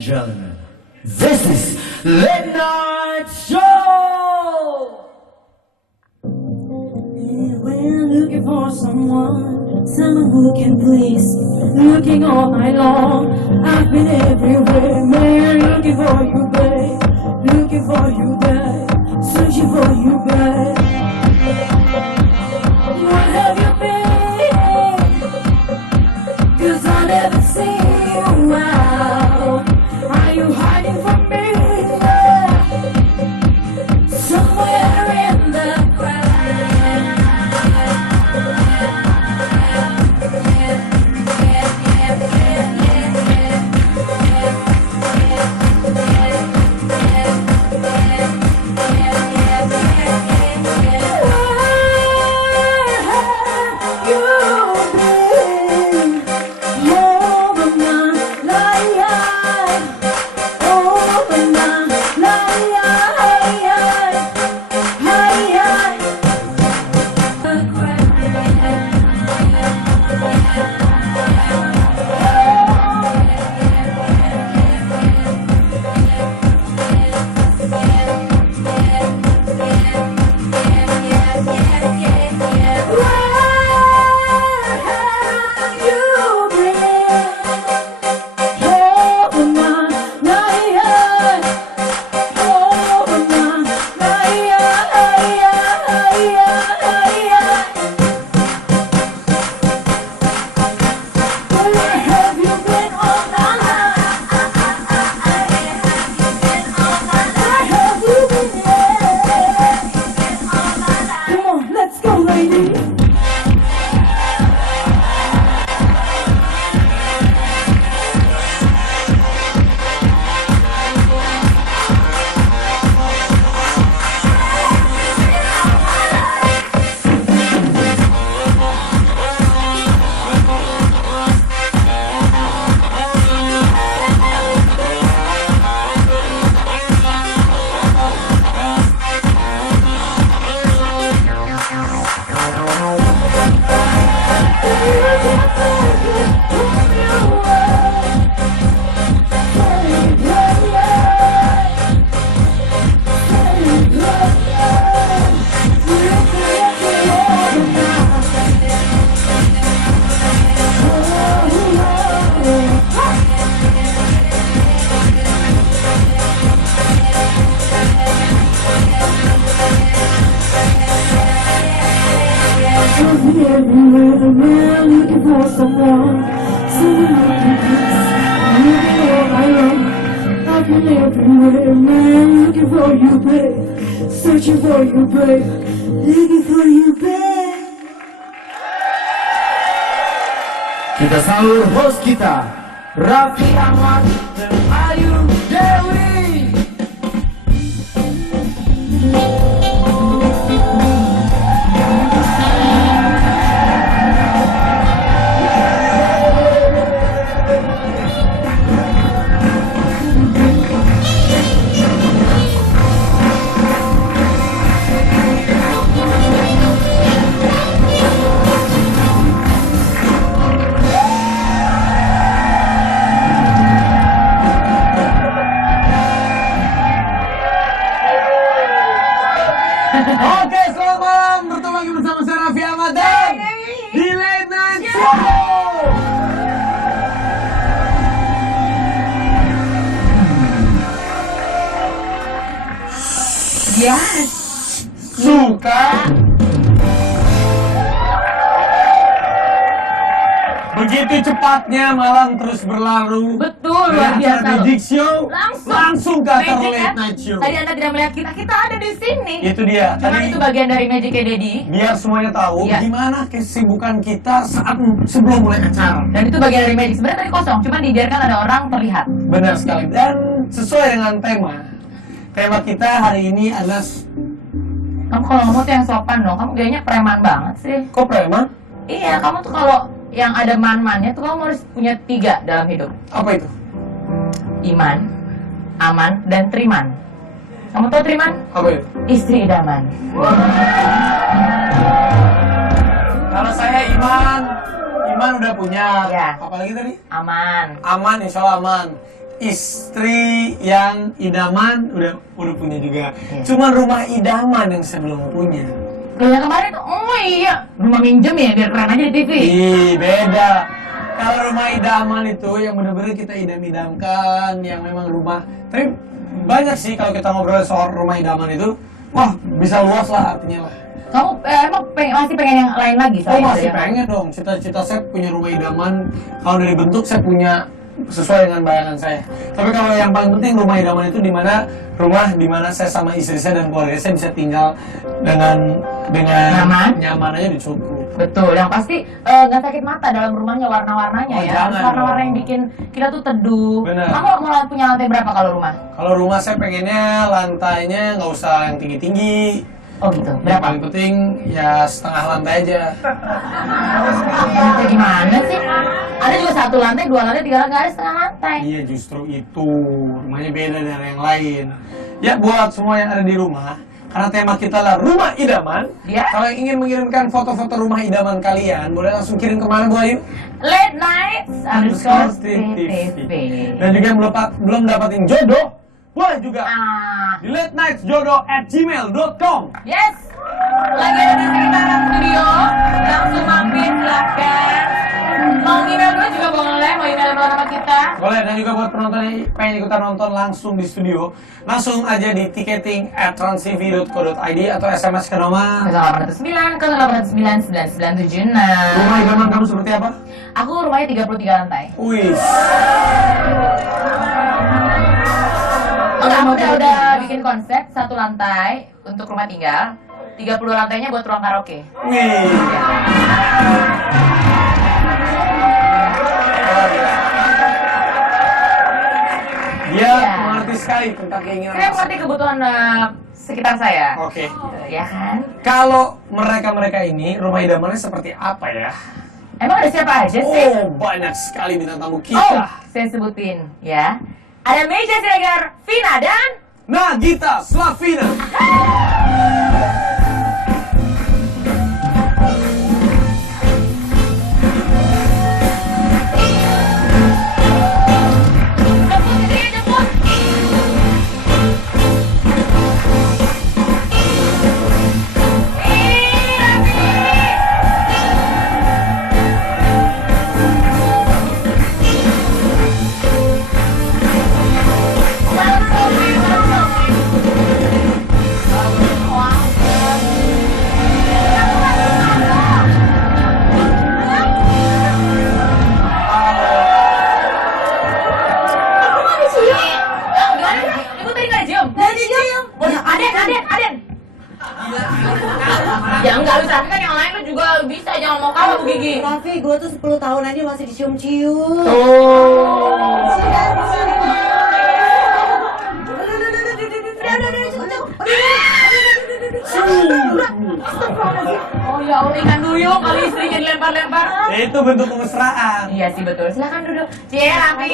Gentlemen, this is Late Night Show! We're looking for someone who can please. Looking all night long, I've been everywhere, man. Looking for you, babe. Looking for you, babe. Searching for you, babe. Where have you been? 'Cause I never see you out. Are you hiding from me? Somewhere in the everywhere, the man looking for someone who can please. Looking all night long, I've been everywhere, man looking for you, babe. Searching for you, babe. Looking for you, babe. Kita sahur host kita, Raffi Ahmad dan Ayu Dewi. Oke, selamat malam. Bertemu lagi bersama saya Raffi Ahmad dan di Late Night Show. Yes. Suka? Begitu cepatnya malam terus berlalu. Betul, luar biasa. Magic Show langsung ke acara Magic, Late ya? Night Show. Tadi Anda tidak melihat kita ada di sini. Itu dia. Cuman Tadi itu bagian dari Magicnya Dedi. biar semuanya tahu Iya. gimana kesibukan kita saat sebelum mulai acara. Dan itu bagian dari Magic. Sebenarnya tadi kosong, cuman dibiarkan ada orang terlihat. Benar sekali. Dan sesuai dengan tema. Tema kita hari ini adalah Kamu kalau ngomong tuh yang sopan dong. Kamu kayaknya preman banget sih. kok preman? Iya, kamu tuh kalau yang ada man-mannya tuh kamu harus punya 3 dalam hidup. Apa itu? Iman, aman, dan triman. Kamu tahu Triman? Apa itu? Istri idaman. Kalau saya Iman udah punya. Ya. Apalagi tadi? Aman. Aman, insya Allah aman. istri yang idaman udah punya juga. Cuman rumah idaman yang saya belum punya. Kayak kemarin tuh, oh iya, rumah minjem ya biar keren aja di TV. Ih, beda. Kalau rumah idaman itu yang benar-benar kita idam-idamkan, yang memang rumah. Tapi banyak sih kalau kita ngobrol soal rumah idaman itu, wah bisa luas lah artinya lah. Kamu emang masih pengen yang lain lagi? Oh masih pengen dong. Cita-cita saya punya rumah idaman. Kalau dari bentuk saya punya sesuai dengan bayangan saya. Tapi kalau yang paling penting rumah idaman itu rumah di mana saya sama istri saya dan keluarga saya bisa tinggal dengan nyaman aja di cukup. Betul, yang pasti nggak sakit mata dalam rumahnya, warna-warnanya Oh, ya. jangan Warna-warna dong. yang bikin kita tuh teduh. Bener. Kamu mau punya lantai berapa kalau rumah? Kalau rumah saya pengennya lantainya nggak usah yang tinggi-tinggi. Oh gitu, Yang berapa? paling penting ya setengah lantai aja. Itu gimana sih? Ada juga 1 lantai, 2 lantai, 3 lantai, nggak ada setengah lantai. Iya justru itu rumahnya beda dari yang lain. Ya buat semua yang ada di rumah, karena tema kita lah rumah idaman. Ya. Kalau yang ingin mengirimkan foto-foto rumah idaman kalian, boleh langsung kirim kemana Bu Ayu? Late nights underscore TV. Dan juga yang belum dapatin jodoh, boleh juga di latenightsjodoh@gmail.com. Yes. Lagi ada di sekitaran studio, langsung mampir silahkan. Mau email dulu juga boleh, mau email sama kita. Boleh, dan juga buat penonton yang pengen ikutan nonton langsung di studio, langsung aja di ticketing@transtv.co.id atau SMS ke nomor 0809 0809 9976. Rumah idaman kamu seperti apa? Aku rumahnya 33 lantai. Wih. Aku udah bikin konsep 1 lantai untuk rumah tinggal, 30 lantainya buat ruang karaoke. Wih. Dia Iya. mengerti sekali tentang keinginan. Saya mengerti kebutuhan sekitar saya. Oke. Ya kan? Kalau mereka ini rumah idamannya seperti apa ya? Emang ada siapa aja sih? Oh, banyak sekali bintang tamu Oh, kita. saya sebutin ya. Ada Meja Siregar, Vina dan Nagita Slavina. jemput dia jemput. Ibu tadi nggak diem? Nggak diem. Aden. Ya enggak lu tapi kan yang lain lu juga bisa, jangan mau kalah Bu Gigi. Raffi, gue tuh 10 tahun aja masih dicium-cium. Oh ya Allah, ikan duyung kali istrinya dilempar-lempar. Itu bentuk kemesraan. Iya sih betul. Silakan duduk. Cie, Raffi.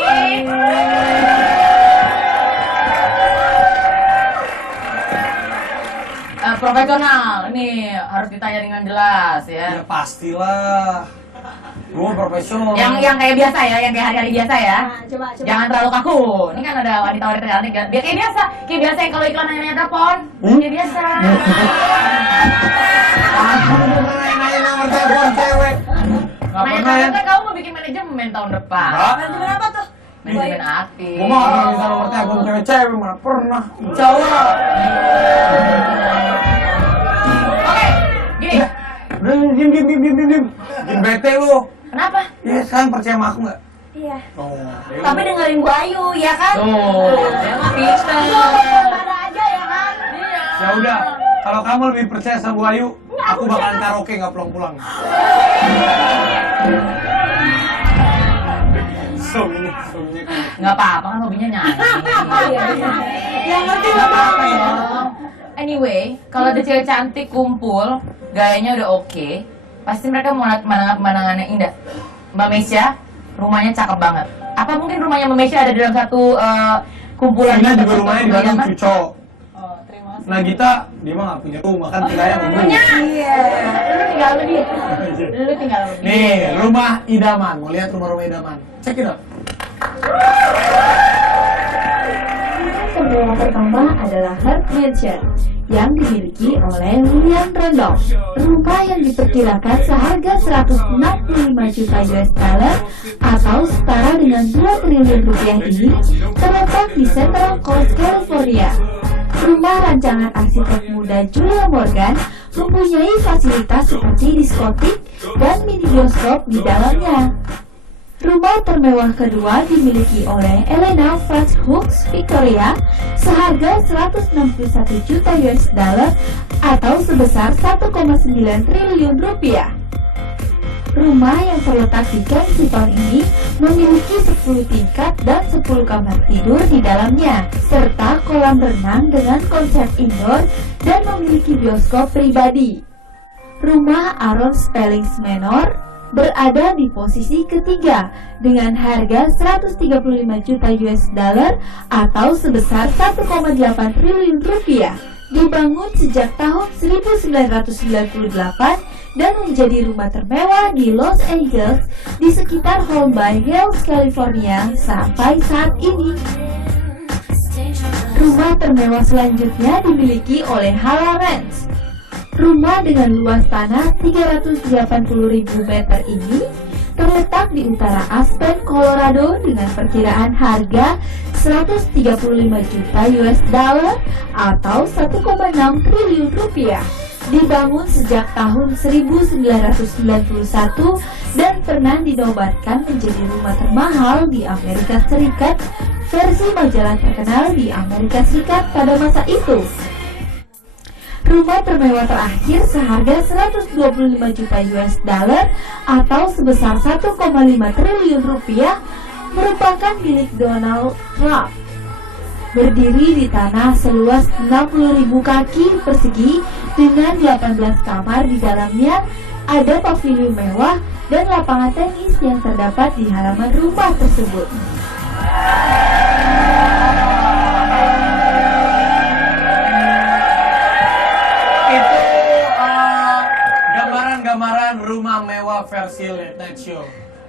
Profesional, nih harus ditanya dengan jelas Ya ya. pastilah. Gue profesional. Yang kayak biasa ya, yang kayak hari-hari biasa ya. Nah, coba. Jangan terlalu kaku. Ini kan ada wanita-wanita cantik kan. Biar kayak biasa yang kalau iklan nanya telepon. Kayak biasa. Aku udah nanya nomor telepon cewek. Gak Nanya pernah ya. telepon kan kamu mau bikin manajemen tahun depan. Enggak. Manajemen apa tuh? Manajemen aktif. Gue mah gak minta nomor telepon cewek-cewek, mana pernah. Cowok. Oke, gini. Udah, diem. Bikin bete lu. Kenapa? Ya sekarang percaya sama aku gak? Iya. Oh. Tapi dengerin Bu Ayu, ya kan? Tuh, emang pinter. Ada aja ya kan? Iya. Ya udah, kalau kamu lebih percaya sama Bu Ayu, aku bakalan karaoke gak pulang-pulang. Suaminya. Nggak apa-apa kan hobinya nyanyi. Yang ngerti Nggak apa-apa dong. Anyway, kalau ada cewek cantik kumpul, gayanya udah oke, pasti mereka mau lihat pemandangan-pemandangan yang indah. Mbak Mesya, rumahnya cakep banget. Apa mungkin rumahnya Mbak Mesya ada dalam satu kumpulan? Vina juga satu rumahnya di kumpulan? Bandung cucok. Oh, terima kasih. Nah Gita, dia mah gak punya rumah kan tinggalnya sama gue. Punya. Iya. Lu tinggal sama dia. Lu tinggal sama dia. Nih, rumah idaman. Mau lihat rumah-rumah idaman? Check it out. pertama adalah Heart Mansion yang dimiliki oleh Lilian Randolph. Rumah yang diperkirakan seharga 165 juta US dollar atau setara dengan 2 triliun rupiah ini terletak di Central Coast, California. Rumah rancangan arsitek muda Julia Morgan mempunyai fasilitas seperti diskotik dan mini bioskop di dalamnya. Rumah termewah kedua dimiliki oleh Elena Franz Hooks Victoria seharga 161 juta US dollar atau sebesar 1,9 triliun rupiah. Rumah yang terletak di Kensington ini memiliki 10 tingkat dan 10 kamar tidur di dalamnya, serta kolam renang dengan konsep indoor dan memiliki bioskop pribadi. Rumah Aaron Spellings Manor berada di posisi ketiga dengan harga 135 juta US dollar atau sebesar 1,8 triliun rupiah. Dibangun sejak tahun 1998 dan menjadi rumah termewah di Los Angeles di sekitar Holmby Hills, California sampai saat ini. Rumah termewah selanjutnya dimiliki oleh Hala Ranch. Rumah dengan luas tanah 380.000 meter ini terletak di utara Aspen, Colorado dengan perkiraan harga 135 juta US dollar atau 1,6 triliun rupiah. Dibangun sejak tahun 1991 dan pernah dinobatkan menjadi rumah termahal di Amerika Serikat versi majalah terkenal di Amerika Serikat pada masa itu. Rumah termewah terakhir seharga 125 juta US dollar atau sebesar 1,5 triliun rupiah merupakan milik Donald Trump. Berdiri di tanah seluas 60.000 kaki persegi dengan 18 kamar di dalamnya, ada pavilion mewah dan lapangan tenis yang terdapat di halaman rumah tersebut. Itu gambaran rumah mewah versi Late Night Show.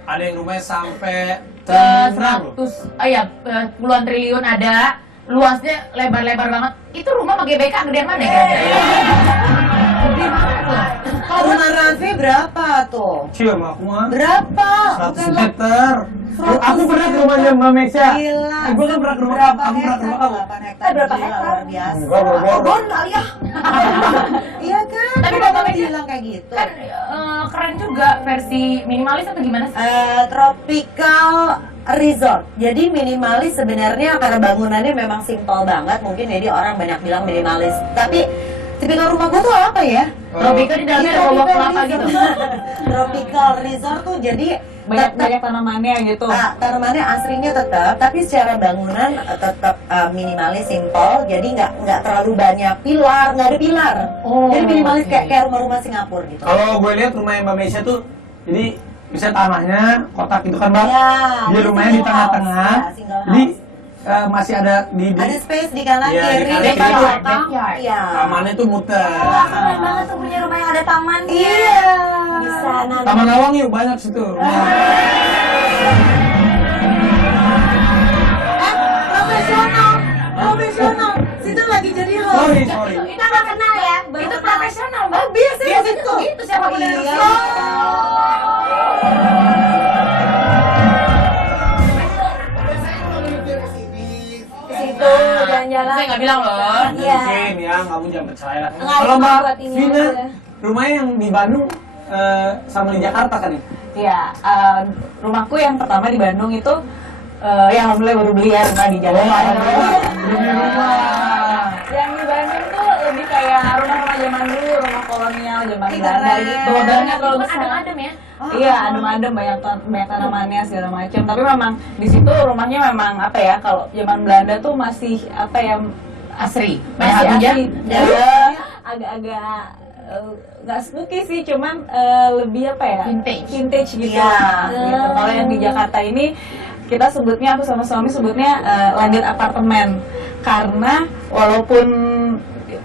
Ada yang rumahnya sampai berapa? 100, puluhan triliun ada. Luasnya lebar-lebar banget. Itu rumah pakai BK gedean mana ya? Gede banget loh. Kalau rumah Raffi berapa tuh? Kecil mah aku mah Berapa? 100 meter. Aku pernah ke rumahnya Mbak Meksya. Gila. Gue kan pernah ke rumah Berapa kamu. Aku pernah ke rumah kamu. 8 hektar. Berapa hektar? Luar biasa. Enggak, Bogor. Bogor kali ya. Iya kan? Tapi Kenapa Bapak Meksya bilang kayak gitu? Kan keren juga versi minimalis atau gimana sih? Tropical resort. Jadi minimalis sebenarnya karena bangunannya memang simpel banget. Mungkin jadi orang banyak bilang minimalis. Tapi tipikal rumah gua tuh apa ya? Tropika di dalamnya ada bawah kelapa gitu. Tropical resort tuh jadi banyak tanamannya gitu. tanamannya aslinya tetap, tapi secara bangunan tetap minimalis, simple. Jadi nggak terlalu banyak pilar, nggak ada pilar. Jadi minimalis kayak rumah-rumah Singapura gitu. Kalau gue lihat rumahnya Mbak Meksya tuh, jadi bisa tanahnya kotak gitu kan Mbak? Ya, Dia rumahnya di single tengah-tengah. house, ya, single Jadi house. Masih ada di Ada space di kanan Iya, di kiri, kanan di kiri. belakang. Backyard. Iya. tamannya tuh muter. Wah, keren banget tuh punya rumah yang ada tamannya. Iya. Bisa nanam. Taman Lawang yuk banyak situ. Profesional. Situ lagi jadi host. Sorry. Kita nggak kenal ya. Itu profesional banget. Biasanya gitu. Gitu siapa pun yang Iya. Situ jalan-jalan. Saya nggak bilang loh. Iya. Mungkin ya, kamu jangan percaya lah. Enggak, Kalau cuma Mbak buat ini Vina, aja. rumahnya yang di Bandung sama di Jakarta kan ya? Iya, rumahku yang pertama di Bandung itu ya alhamdulillah baru beli ya rumah di Jakarta. Belum di rumah. Yang di Bandung tuh lebih kayak rumah-rumah zaman dulu, rumah kolonial zaman Ih, Belanda keren. gitu. Bangunnya Bangunnya itu terlalu kan besar. adem-adem ya. Iya, adem-adem banyak tanamannya segala macam. Tapi memang di situ rumahnya memang apa ya? Kalau zaman Belanda tuh masih apa ya? Asri. Banyak Masih abuja. asli. Ya, agak-agak nggak spooky sih, cuman lebih apa ya? Vintage. gitu. Iya. Gitu. Kalau yang di Jakarta ini kita sebutnya, aku sama suami sebutnya landed apartemen, karena walaupun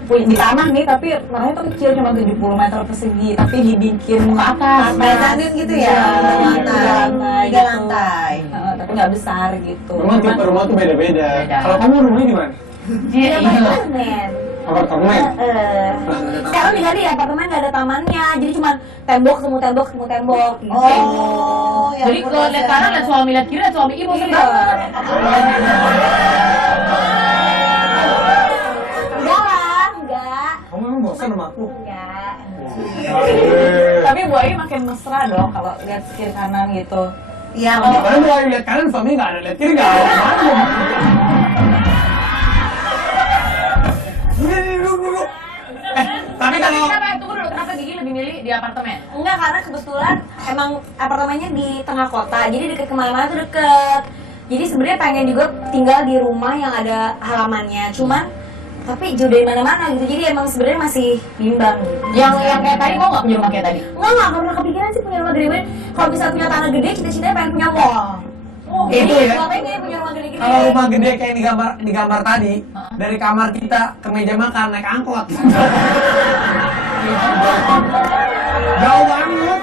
di tanah nih tapi tanahnya tuh kecil, cuma 70 meter persegi, tapi dibikin Ke atas. Mezanin gitu ya. Iya, Tiga lantai. tapi nggak besar gitu. Rumah tipe rumah tuh beda-beda. Beda. Kalau kamu rumahnya di mana? Iya, iya. apartemen. Apartemen. Sekarang tinggal di apartemen nggak ada tamannya, jadi cuma tembok ketemu tembok ketemu tembok gitu. Oh, ya Jadi ampun, kalau lihat kanan, lihat suami, lihat kiri, lihat suami ibu Iya. banget. Enggak lah, enggak. Kamu memang bosan sama aku? Enggak. Eh. Tapi Bu Ayu makin mesra dong kalau lihat kiri kanan gitu. Iya, Karena Bu Ayu lihat kanan, suami nggak ada, lihat kiri nggak ada. Dulu. Tapi kalau Kenapa, tunggu dulu, kenapa Gigi lebih milih di apartemen? Enggak, karena kebetulan emang apartemennya di tengah kota, jadi deket kemana-mana tuh deket. Jadi sebenarnya pengen juga tinggal di rumah yang ada halamannya, cuman tapi jauh dari mana-mana gitu. Jadi emang sebenarnya masih bimbang gitu. Yang kayak tadi, mau nggak punya rumah kayak tadi? Enggak pernah kepikiran sih punya rumah gede. Kalau bisa punya tanah gede, cita-citanya pengen punya mall. Oh, Itu jadi ya. gua pengen punya rumah gede-gede. kalau rumah gede kayak di gambar tadi, dari kamar kita ke meja makan naik angkot. Jauh banget.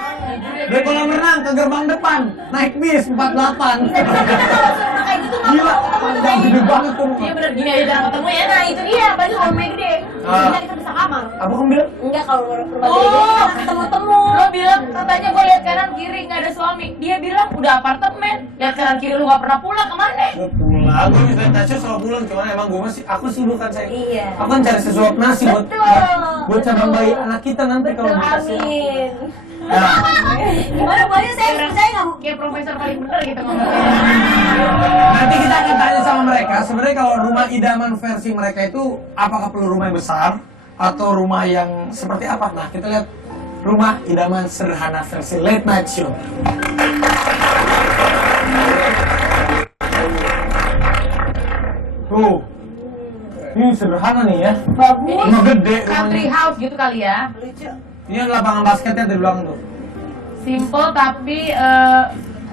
Dari kolam renang ke gerbang depan naik bis 48. Kita kalau rumah kayak gitu nggak Gila, mau ketemu panjang gede banget tuh. Iya bener, gini aja jarang ketemu ya. Nah itu dia, apalagi kalau rumahnya gede. Ah. Kita bisa kamar. Apa kamu bilang? Enggak, kalau rumah gede-gede kita ketemu-temu. Lo bilang, katanya gue lihat kanan kiri nggak ada suami. Dia bilang udah apartemen. Lihat kanan kiri lu nggak pernah pulang, kemana? Gue pulang, gue juga Tasya selalu pulang, cuman emang gue masih, aku sibuk kan saya. Iya. Aku kan cari sesuap nasi buat Betul. cabang bayi anak kita nanti kalau Betul, dikasih. amin. Nah, Gimana Bu Ayu, saya nggak mau. Kayak profesor paling bener gitu ngomongnya. nanti kita akan tanya sama mereka, sebenarnya kalau rumah idaman versi mereka itu apakah perlu rumah yang besar atau rumah yang seperti apa? Nah, kita lihat rumah idaman sederhana versi Late Night Show. Tuh, ini sederhana nih ya. Bagus. Rumah gede Country rumahnya. house gitu kali ya. lucu. Ini ada lapangan basketnya di belakang tuh. Simple tapi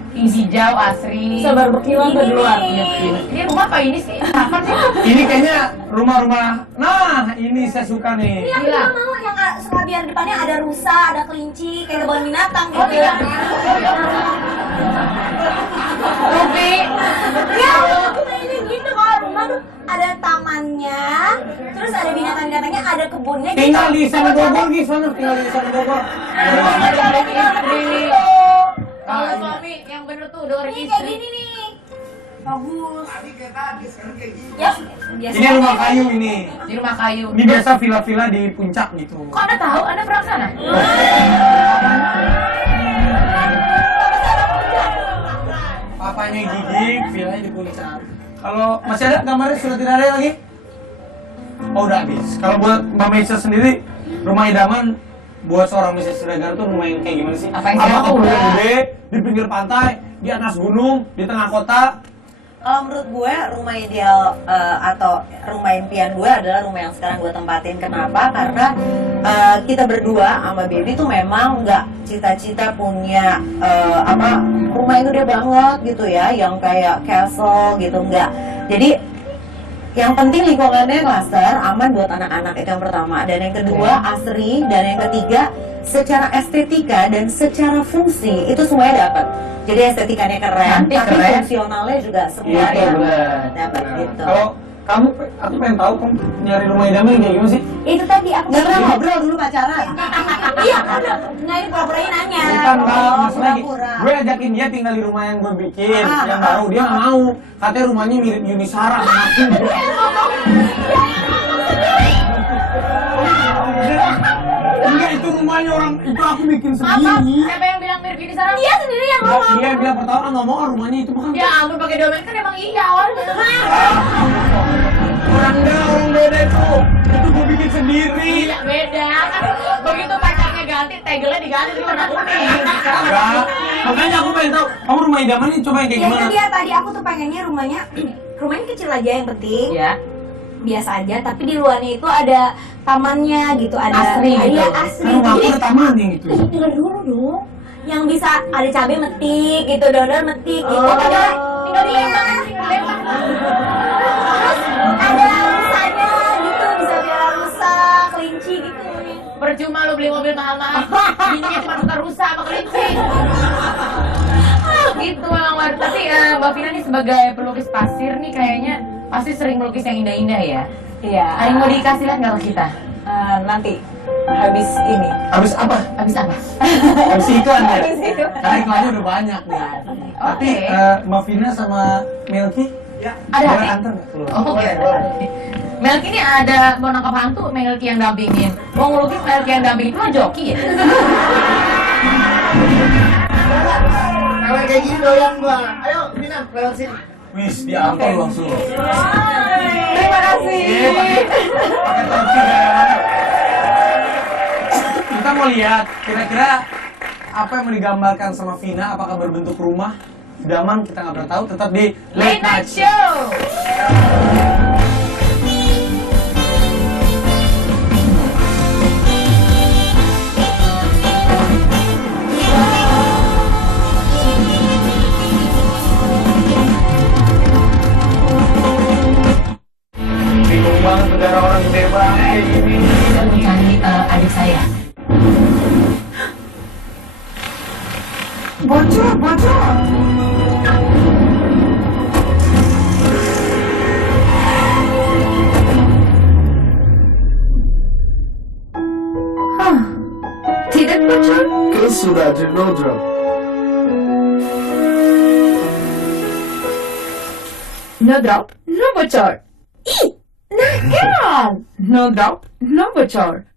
hijau, asri. Bisa barbekyuan tuh di luar. Ini rumah apa ini sih? Apa sih? Ini kayaknya rumah-rumah. Nah, ini saya suka nih. Iya, aku Gila. juga mau yang suka biar depannya ada rusa, ada kelinci, kayak kebun binatang gitu. Oh, iya. Ruby. Ya, aku pengennya gitu kalau rumah tuh ada tamannya, terus ada binatang-binatangnya, ada kebunnya. jadi Tinggal di sana kalau- Bogor, di sana tinggal di sana Bogor. Dengerin istri. Kalau Ah, suami yang bener tuh dengerin Ini kayak istri. gini nih. Bagus. Ya, biasa. Ini rumah kayu ini. Di rumah kayu. Ini biasa villa-villa di puncak gitu. Kok Anda tahu? Anda pernah ke sana? Papanya Gigi, villanya di puncak. Kalau masih ada gambarnya sudah tidak ada lagi? Oh udah habis. Kalau buat Mbak Meisha sendiri, rumah idaman buat seorang Mrs. Siregar tuh rumah yang kayak gimana sih? Apa yang saya Apakah mau? rumah gede, di pinggir pantai, di atas gunung, di tengah kota? Kalau menurut gue rumah ideal atau rumah impian gue adalah rumah yang sekarang gue tempatin. Kenapa? Karena kita berdua sama baby tuh memang nggak cita-cita punya rumah yang gede banget gitu ya, yang kayak castle gitu nggak. Jadi yang penting lingkungannya cluster, aman buat anak-anak, itu yang pertama. Dan yang kedua asri, dan yang ketiga secara estetika dan secara fungsi itu semuanya dapat. Jadi estetikanya keren, Cantik, tapi keren. fungsionalnya juga Iya, semuanya benar. dapat gitu. Kalau kamu, aku pengen tahu kamu nyari rumah idaman yang kayak gimana sih? Itu tadi aku Nggak pernah ngobrol dulu pacaran. Iya, udah. Nah, ini pura-pura nanya. Bukan bang, maksudnya pura-pura. gue ajakin dia tinggal di rumah yang gue bikin, Ah, yang ah. baru, dia nggak mau. Katanya rumahnya mirip Yuni Sara sama aku. Enggak, itu rumahnya orang, itu aku bikin Apa? sendiri. Siapa yang bilang mirip ini sekarang? Dia sendiri yang ngomong. Dia bilang pertama nggak mau rumahnya itu bukan. Ya ampun, pakai domain kan emang iya awalnya. Orang enggak, orang beda itu gue bikin sendiri. Iya beda kan. Begitu pacarnya ganti, tegelnya diganti di warna kuning. Enggak, makanya aku pengen tahu, kamu rumah idaman ini coba yang kayak Ya itu gimana? dia tadi aku tuh pengennya rumahnya kecil aja yang penting. Iya. Biasa aja, tapi di luarnya itu ada tamannya gitu, ada Asri gitu. Iya, asri. Kan rumah aku Jadi, ada taman yang gitu. tinggal dulu dong. Yang bisa ada cabai metik gitu, daun metik gitu. Oh, Tinggal di lembang, tinggal di lembang. Terus ada rusanya gitu, bisa biar rusa, kelinci gitu. Percuma lu beli mobil mahal-mahal, bininya cuma suka rusa sama kelinci. Gitu memang Tapi Mbak Vina nih sebagai pelukis pasir nih kayaknya pasti sering melukis yang indah-indah ya. Iya. Ada yang mau dikasih lihat nggak ke kita? Nanti habis ini. Habis apa? Habis apa? Habis iklan ya? Habis itu. Karena iklannya udah banyak nih. Tapi Mbak Vina sama Melki, Ada boleh hati? antar nggak keluar? Oh, boleh. Melki ini ada mau nangkap hantu, Melki yang dampingin. Mau ngelukis Melki yang dampingin, itu mah joki ya? Kalau kayak gini doyan gua. Ayo, Vina, lewat sini. Wis, diantar langsung. Terima kasih. Pakai topi kayak mana? Kita mau lihat kira-kira apa yang mau digambarkan sama Vina, apakah berbentuk rumah, idaman, kita nggak pernah tahu. Tetap di Late Night Show! Bingung banget negara orang gede banget kayak gini. Saya mau cari adik saya. Bocor, bocor. Tidak bocor? Kan sudah ada no drop. No drop, no bocor. Ih, nakal. No drop, no bocor.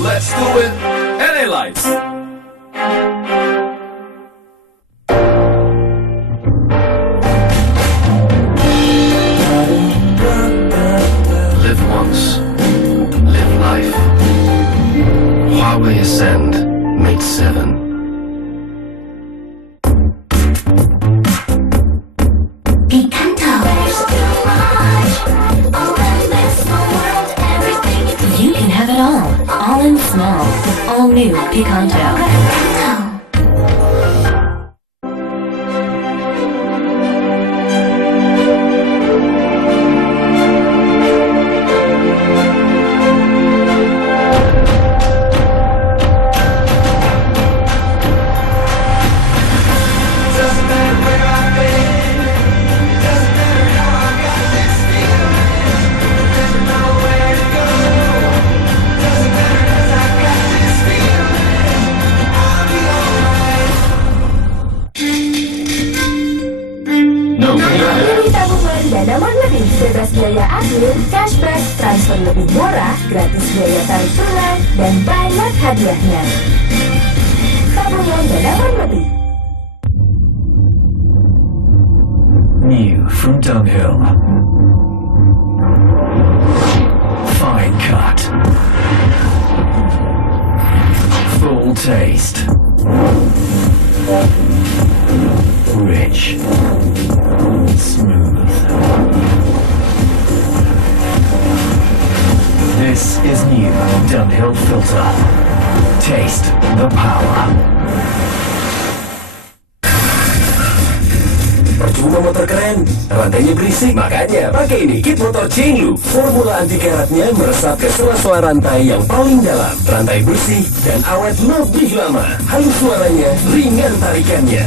Let's do it. LA Lights. Live once. Live life. Huawei Ascend Mate 7. You can have it all in small. All new Picanto. No. Pilih tabungan Danamon Lebih, bebas biaya akhir, cashback, transfer lebih murah, gratis biaya tarik tunai, dan banyak hadiahnya. Tabungan Danamon Lebih. New from Dunhill. Fine cut. Full taste. Rich. Smooth. This is new Dunhill Filter. Taste the power. Percuma motor keren, rantainya berisik, makanya pakai ini kit motor chain loop. Formula anti keratnya meresap ke sela-sela rantai yang paling dalam. Rantai bersih dan awet lebih lama. Halus suaranya, ringan tarikannya.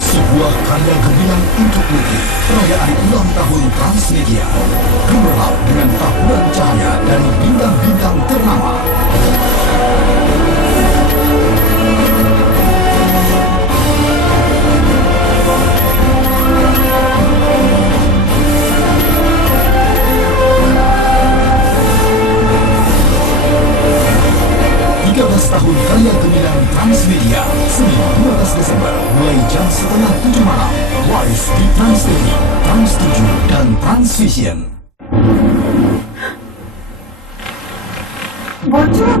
Sebuah karya gemilang untuk negeri. Perayaan ulang tahun Transmedia. Gemerlap dengan taburan cahaya dari bintang-bintang ternama. Tahun karya gemilang Transmedia, Senin 12 Desember mulai jam 6:30 malam, live di Trans TV, Trans 7 dan Transvision. Bocor.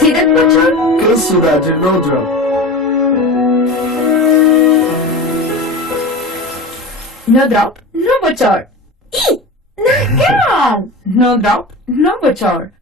Tidak bocor. Kan sudah ada no drop. No drop, no bocor. Ih, nakal. No drop, no bocor.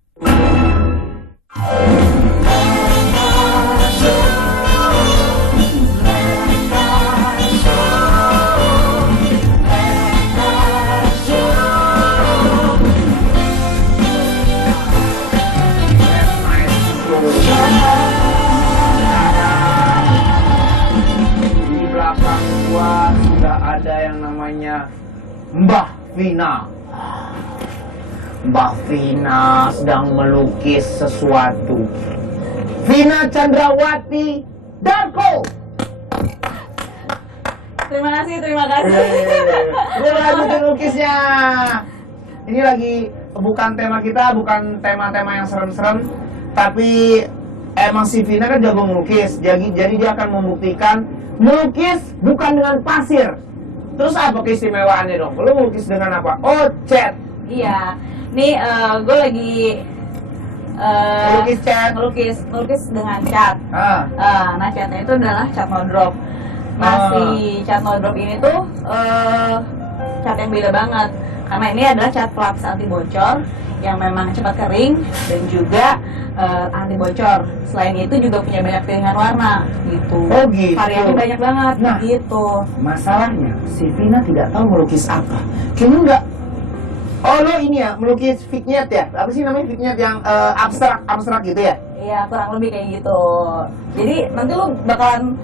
Di belakang gua sudah ada yang namanya Mbah Vina. Mbah Vina sedang melukis sesuatu. Vina Chandrawati Darko. Terima kasih, terima kasih. Gue lanjutin lukisnya. Ini lagi bukan tema kita, bukan tema-tema yang serem-serem, tapi emang si Vina kan jago melukis. Jadi dia akan membuktikan melukis bukan dengan pasir. Terus apa keistimewaannya dong? Lu melukis dengan apa? Oh, cat. Iya, nih gue lagi Melukis cat. melukis dengan cat. Nah, catnya itu adalah cat no drop. Nah, si cat no drop ini tuh cat yang beda banget, karena ini adalah cat pelapis anti bocor yang memang cepat kering dan juga anti bocor. Selain itu juga punya banyak pilihan warna gitu. Oh, gitu. Variannya banyak banget. Nah, gitu. Masalahnya si Vina tidak tahu melukis apa. Kayaknya enggak. Oh, lo ini ya melukis vignette ya? Apa sih namanya vignette yang abstrak gitu ya? Iya, kurang lebih kayak gitu. Jadi nanti lu bakalan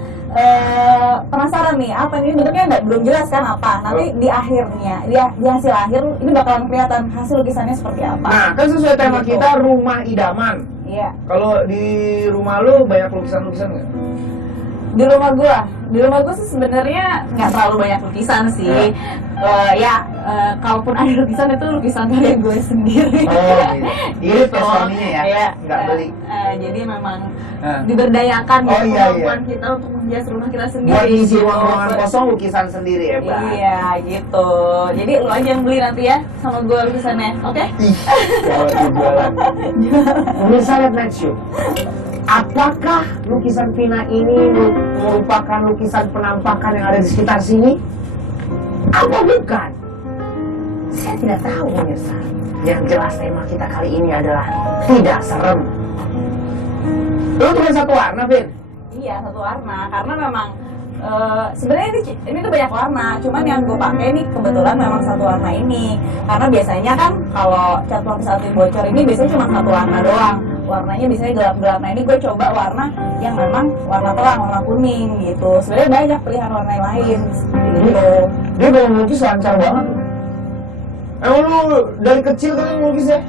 penasaran nih, apa ini bentuknya belum jelas kan apa. Nanti di akhirnya, di hasil akhir ini bakalan kelihatan hasil lukisannya seperti apa. Nah, kan sesuai tema Gitu. kita rumah idaman. Iya. Kalau di rumah lu banyak lukisan-lukisan nggak? Di rumah gua sih sebenarnya nggak terlalu banyak lukisan sih. Kalaupun ada lukisan itu lukisan karya gue sendiri. Oh, gitu. Irit personalnya ya? Iya. Nggak beli. Jadi memang diberdayakan Oh, gitu iya, kemampuan kita untuk menghias rumah kita sendiri. Buat isi gitu. ruang-ruangan kosong lukisan sendiri ya, Mbak? Iya, gitu. Jadi lu aja yang beli nanti ya sama gue lukisannya, oke? Ih, kalau jualan. Pemirsa lihat next show. Apakah lukisan Vina ini merupakan lukisan penampakan yang ada di sekitar sini? Apa bukan? Saya tidak tahu, pemirsa. Yang jelas tema kita kali ini adalah tidak serem. Lu cuma satu warna, Vin? Iya, satu warna. Karena memang sebenarnya ini tuh banyak warna. Cuman yang gue pakai nih kebetulan memang satu warna ini. Karena biasanya kan kalau cat pelapis anti bocor ini biasanya cuma satu warna doang. Warnanya biasanya gelap-gelap. Nah, ini gue coba warna yang memang warna terang, warna kuning gitu. Sebenarnya banyak pilihan warna yang lain gitu. Dia kalau melukis lancar banget. Emang lu dari kecil kan melukis ya?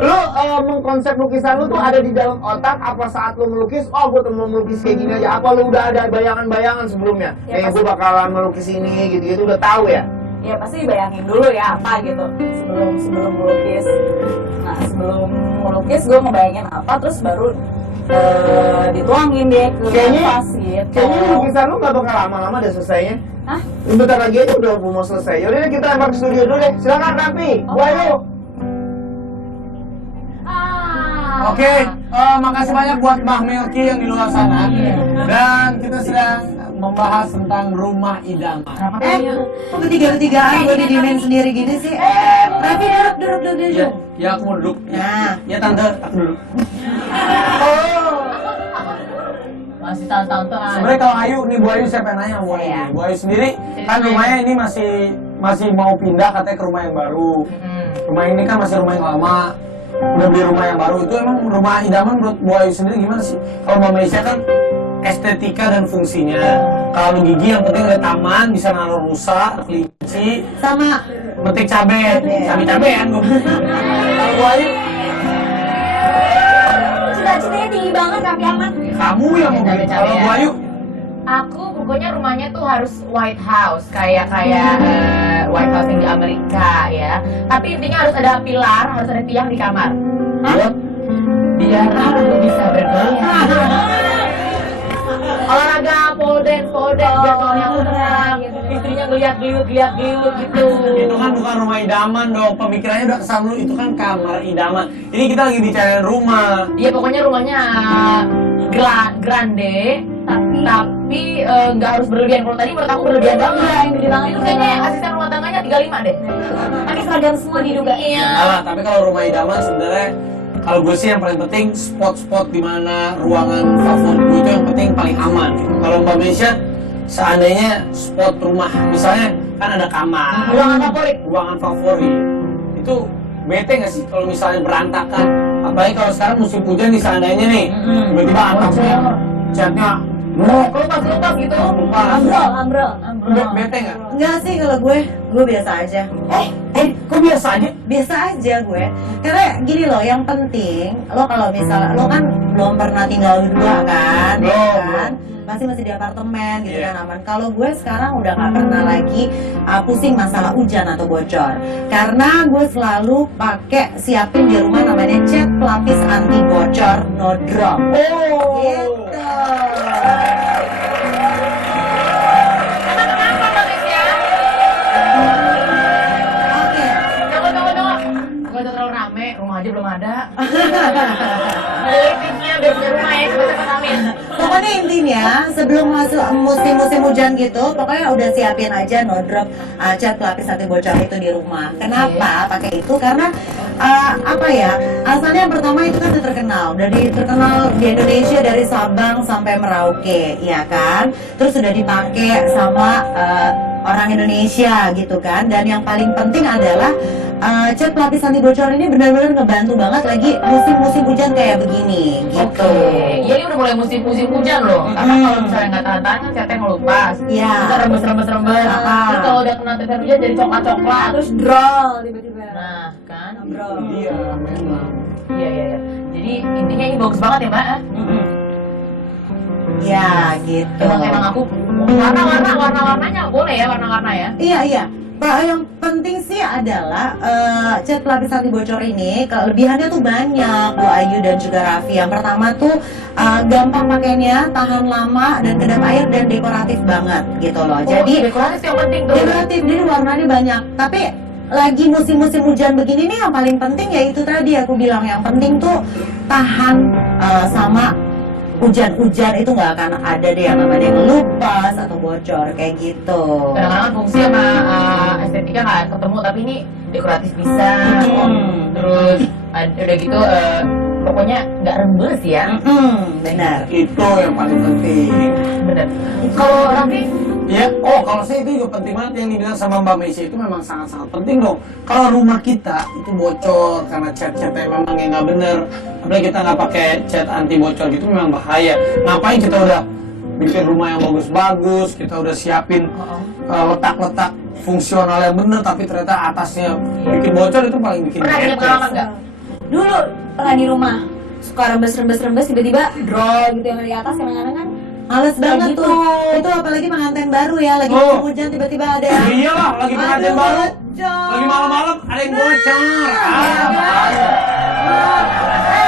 Lu mengkonsep lukisan lu tuh ada di dalam otak apa saat lu melukis? Oh, gue mau melukis kayak gini aja. Apa lu udah ada bayangan-bayangan sebelumnya? Ya, Gue bakalan melukis ini gitu-gitu udah tahu ya? Ya pasti bayangin dulu ya apa gitu sebelum melukis. Nah, sebelum melukis gue ngebayangin apa, terus baru dituangin deh ke kanvas gitu. Kayaknya lukisan lu gak bakal lama-lama deh selesainya. Hah? Bentar lagi aja udah mau selesai. Yaudah deh, kita lempar ke studio dulu deh. Silakan Raffi, Bayu. Oke, makasih banyak buat Mbah Melki yang di luar sana. Dan kita sedang membahas tentang rumah idaman. Kok ketiga-ketigaan gue didiemin sendiri gini sih? Raffi duduk. Ya aku mau duduk. Nah. Ya tante, aku duduk. Masih tante-tante. Sebenarnya kalau Ayu nih, Bu Ayu saya pengen nanya Bu Ayu. Bu Ayu sendiri kan rumahnya ini masih mau pindah katanya ke rumah yang baru. Rumah ini kan masih rumah yang lama. Udah beli rumah yang baru, itu emang rumah idaman menurut Bu Ayu sendiri gimana sih? Kalau Mbak Meisha kan estetika dan fungsinya. Kalau Gigi yang penting ada taman, bisa naruh rusa, kelinci, Sama metik cabe, cabe-cabean gue. Kalau Bu Ayu, cita-citanya tinggi banget tapi amat. kamu yang mau beli. Kalau Bu Ayu, Aku pokoknya rumahnya tuh harus White House, kayak White House yang di Amerika ya. Tapi intinya harus ada pilar, harus ada tiang di kamar. Biar aku bisa bergaya. olahraga pole dance biar cowoknya aku tenang, istrinya ngeliat-ngeliat gitu. Itu kan bukan rumah idaman dong, pemikirannya udah kesana dulu, itu kan kamar idaman. Ini kita lagi bicarain rumah. Iya pokoknya rumahnya grande, tapi nggak harus berlebihan. Kalau tadi menurut aku berlebihan banget. Yang gede banget Itu kayaknya asisten rumah tangganya 35 deh. Tapi seragam semua diduga. Iya. Nah, tapi kalau rumah idaman sebenarnya kalau gue sih yang paling penting spot-spot di mana ruangan favorit gue itu yang penting paling aman. Kalau Mbak Mesya seandainya spot rumah misalnya kan ada kamar, ruangan favorit itu bete nggak sih kalau misalnya berantakan? Apalagi kalau sekarang musim hujan nih seandainya nih tiba-tiba atapnya catnya Kelupas gitu. Ambrol. bete nggak? Enggak sih kalau gue biasa aja. Kok biasa aja? Biasa aja gue. Karena gini loh, yang penting lo kalau misalnya lo kan belum pernah tinggal berdua kan, ya kan? Pasti masih di apartemen gitu kan aman. Kalau gue sekarang udah nggak pernah lagi pusing masalah hujan atau bocor. Karena gue selalu pakai siapin di rumah namanya cat pelapis anti bocor no drop. Gitu. Gak terlalu rame, rumah aja belum ada. Tipsnya biar punya rumah ya, cepet-cepet amin. Pokoknya intinya sebelum masuk musim hujan gitu, pokoknya udah siapin aja no drop cat pelapis anti bocor itu di rumah. Kenapa pakai itu? Karena apa ya? Asalnya yang pertama itu kan udah terkenal di Indonesia dari Sabang sampai Merauke, ya kan? Terus sudah dipakai sama orang Indonesia gitu kan. Dan yang paling penting adalah cat pelapis anti bocor ini benar-benar ngebantu banget lagi musim hujan kayak begini gitu. Iya ini udah mulai musim hujan loh. Karena kalau misalnya nggak tahan-tahan kan catnya ngelumpas. Iya. Bisa rembes. Terus kalau udah kena tetes hujan jadi coklat. Terus drol tiba-tiba. Nah kan. Iya, memang. Iya. Jadi intinya ini bagus banget ya mbak. Ya gitu. Emang aku warna-warnanya boleh ya warna-warna ya. Iya. Pak, yang penting sih adalah cat pelapis anti bocor ini kelebihannya tuh banyak Bu Ayu dan juga Raffi. Yang pertama tuh gampang pakainya, tahan lama dan kedap air dan dekoratif banget gitu loh. Jadi dekoratif yang penting tuh. dekoratif, jadi warnanya banyak. Tapi lagi musim hujan begini nih yang paling penting ya itu tadi aku bilang yang penting tuh tahan sama hujan-hujan itu nggak akan ada deh yang namanya ngelupas atau bocor kayak gitu. Kadang-kadang fungsi sama estetika nggak ketemu tapi ini dekoratif bisa. Terus udah gitu pokoknya nggak rembes ya. Benar. Itu yang paling penting. Bener. Kalau Raffi Ya, kalau saya itu juga penting banget yang dibilang sama Mbak Mesya itu memang sangat-sangat penting dong. Kalau rumah kita itu bocor karena cat-catnya memang yang nggak bener, apalagi kita nggak pakai cat anti bocor gitu memang bahaya. Ngapain kita udah bikin rumah yang bagus-bagus, kita udah siapin letak-letak fungsional yang bener, tapi ternyata atasnya bikin bocor itu paling bikin pernah punya pengalaman nggak? Dulu pernah di rumah suka rembes tiba-tiba drol gitu yang di atas kadang-kadang kan. Males banget gitu. tuh. Itu apalagi pengantin baru ya, lagi musim hujan tiba-tiba ada. Iyalah, lagi pengantin baru. Lagi malam-malam ada yang bocor.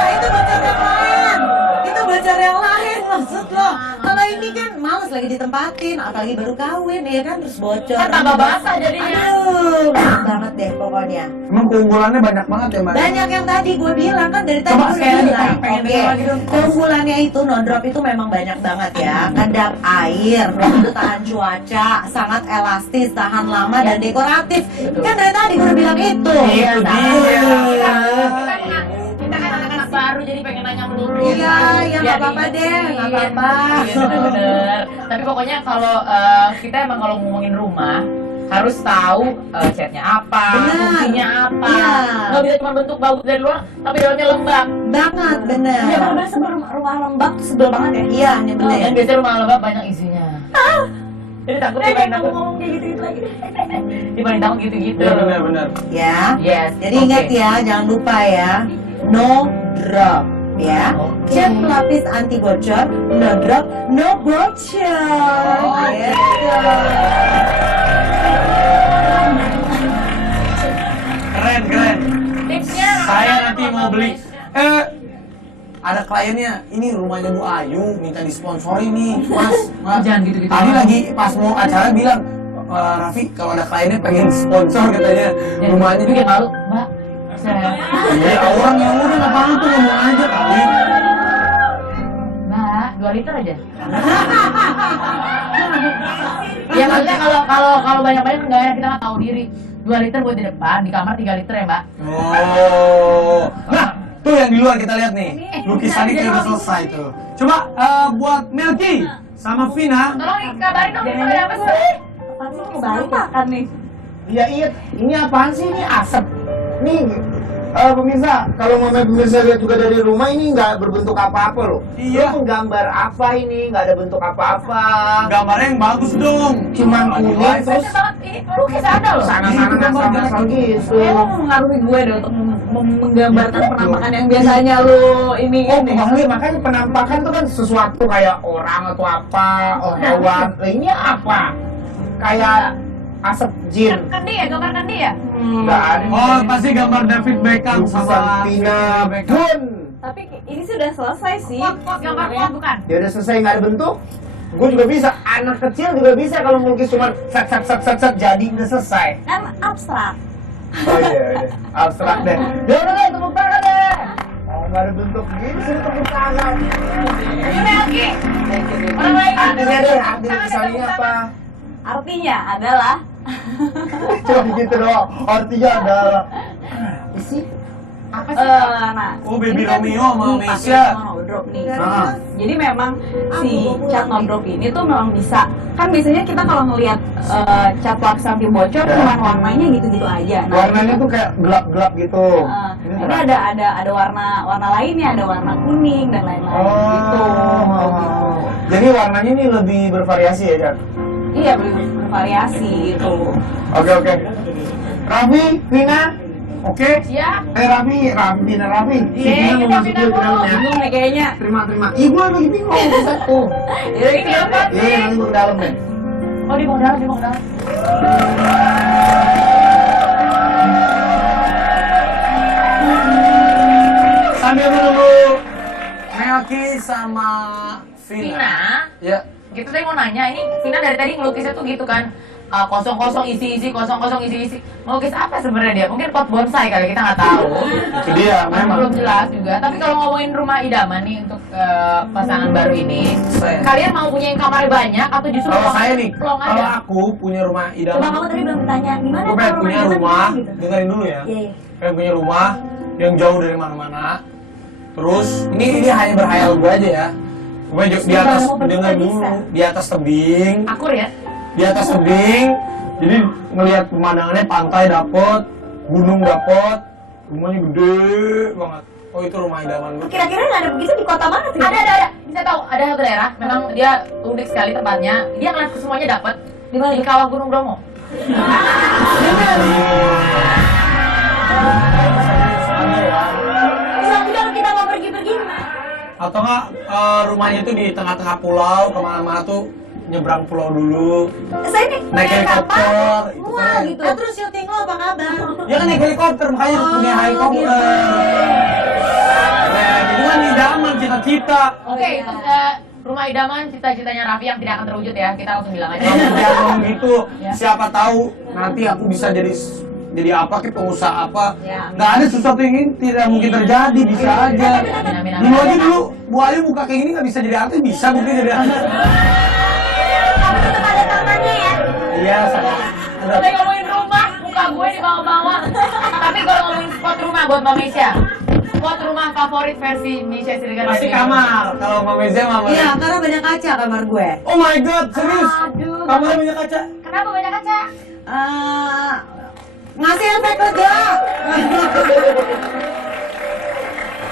Itu bocor yang lain. Itu bocor yang lain maksud lo. Kalau ini kan males lagi ditempatin, apalagi baru kawin ya kan terus bocor. Kan tambah basah jadinya. Aduh, banyak banget deh pokoknya. Emang keunggulannya banyak banget ya Mbak? Banyak yang tadi gue bilang kan dari tadi Coba gue sekali lagi, bilang. pengen denger lagi dong. Keunggulannya itu no drop itu memang banyak banget ya. Kedap air, itu tahan cuaca, sangat elastis, tahan lama dan dekoratif. Kan dari tadi gue udah bilang itu. Iya, Kita kan anak-anak baru jadi pengen nanya melulu. Iya, nggak apa-apa deh, nggak apa-apa. Iya, bener. Tapi pokoknya kalau kita emang kalau ngomongin rumah harus tahu catnya apa, fungsinya apa. Iya. Nggak bisa cuma bentuk bagus dari luar, tapi dalamnya lembab. Banget, bener. Ya bener sebelum rumah lembab tuh sebel banget ya. Iya, ini bener. Dan biasanya rumah lembab banyak isinya. Jadi takut dibanding takut ngomong kayak gitu lagi deh. dibanding takut gitu-gitu. Iya benar-benar. Ya. Yes. Jadi ingat ya, jangan lupa ya, no drop ya. Cat pelapis anti bocor, no drop, no bocor. Gitu. Keren. Tipsnya Saya nanti mau beli. Ada klien kliennya, ini rumahnya Bu Ayu, minta disponsori nih, Mas. Jangan gitu-gitu. Tadi lagi pas mau acara bilang, Raffi kalau ada kliennya pengen sponsor katanya rumahnya. Bikin malu, Mbak. Saya. Iya, orang yang udah nggak apa-apa tuh ngomong aja kali. Mbak, 2 liter aja. Ya maksudnya kalau banyak-banyak nggak enak, kita nggak tahu diri. 2 liter buat di depan, di kamar 3 liter ya Mbak. Oh, nah tuh yang di luar kita lihat nih, lukisannya kayak udah selesai tuh. Coba buat Melki sama Vina. Tolong kabarin dong, ini ada apa sih? Baru makan nih. Iya, ini apaan sih? Ini asap. Nih, pemirsa, kalau mama pemirsa lihat juga dari rumah ini nggak berbentuk apa-apa loh. Iya. Lu gambar apa ini? Nggak ada bentuk apa-apa. Gambarnya yang bagus dong. Cuman kuning terus Terus banget, ini lukis ada loh. sana-sana ngasal-ngasal gitu. Emang mengaruhi gue deh untuk menggambarkan penampakan yang biasanya lu ini. Makanya penampakan tuh kan sesuatu kayak orang atau apa, hewan. Lah ini apa? Kayak asap jin. Kendi ya, gambar kendi ya? Nggak ada. Oh, pasti gambar David Beckham sama Vina Bun. Tapi ini sudah selesai sih. Gambar kuat bukan? Ya udah selesai, nggak ada bentuk. Gue juga bisa, anak kecil juga bisa kalau melukis cuma set jadi udah selesai. Kan abstrak. Oh iya, abstrak deh. Ya udah deh, tepuk tangan deh. Oh nggak ada bentuk gini sih tepuk tangan. Ini Melki. Orang lain. Artinya deh, arti misalnya apa? Artinya adalah Coba gitu doang. Artinya adalah isi. Apa sih? Nah, Oh, Baby ini kan Romeo sama dipakai Meisha. sama no drop nih. Ah. Jadi memang si cat no drop ini tuh memang bisa. Kan biasanya kita kalau ngelihat cat lapisan yang bocor cuma warnanya gitu-gitu aja. Nah, Warnanya tuh kayak gelap-gelap gitu. ini ada warna lainnya, ada warna kuning dan lain-lain gitu. Gitu. Jadi warnanya ini lebih bervariasi ya, Jan? Iya, bervariasi gitu. Oke. Raffi, Vina, oke? Siap. Raffi, Vina, Raffi. Si Iya, Vina mau kita masuk pindah ke dulu. dalamnya. Bingung nih kayaknya. Terima. Ibu lagi bingung satu. Ini apa Iya, sih? nanti gue ke dalam deh. Oh, di bawah dalam. Sambil menunggu Melki sama Vina. Vina, Ya. gitu tadi mau nanya, ini Vina dari tadi ngelukisnya tuh gitu kan, kosong-kosong isi-isi, kosong-kosong isi-isi. Ngelukis apa sebenarnya dia? Mungkin pot bonsai kali, kita nggak tahu. Itu dia, memang. Belum jelas juga. Tapi kalau ngomongin rumah idaman nih untuk pasangan baru ini, kalian mau punya yang kamarnya banyak atau justru Kalau saya nih, plong kalau aja? aku punya rumah Coba idaman, kamu tadi belum ditanya gimana aku pengen punya rumah, dengerin dulu ya. Iya. Pengen punya rumah yang jauh dari mana-mana. Terus ini hanya berhayal gue aja ya. Gue di atas, dengar dulu, di atas tebing, Akur ya? di atas tebing. Jadi ngelihat pemandangannya, pantai dapet, gunung dapet, rumahnya gede banget. Oh itu rumah idaman gue. Kira-kira nggak ada begitu di kota mana sih? Ada. Bisa tahu, ada satu daerah, memang dia unik sekali tempatnya. Dia ngeliat semuanya dapet. Di mana? Di kawah Gunung Bromo. Bisa bilang kita mau pergi-pergi. Atau enggak rumahnya itu di tengah-tengah pulau, kemana-mana tuh nyebrang pulau dulu, Saya nih naik helikopter, itu Wah keren. gitu. Terus syuting lo apa kabar? Ya kan naik helikopter, makanya punya helikopter. Keren, itu kan idaman cita-cita. Oke, itu rumah idaman cita-citanya Raffi yang tidak akan terwujud ya. Kita langsung bilang aja. Kamu jangan ngomong gitu, Ya. siapa tahu nanti aku bisa jadi apa, ke pengusaha apa. Ya, amin. Nggak ada sesuatu yang ini tidak mungkin terjadi, bisa aja. Amin. Dulu aja dulu, Bu Ayu buka kayak gini nggak bisa jadi artis, bisa bukti jadi artis. Kamu tetap ada tangannya ya. Iya, saya. Udah ngomongin rumah, muka gue di bawah-bawah. Tapi kalau ngomongin spot rumah buat Mbak Meisha, spot rumah favorit versi Meisha Siregar. Pasti kamar. Kalau Mbak Meza, Mama. Iya, karena banyak kaca kamar gue. Oh my god, serius? Aduh. Kamarnya banyak kaca? Kenapa banyak kaca? Ngasih efek lega.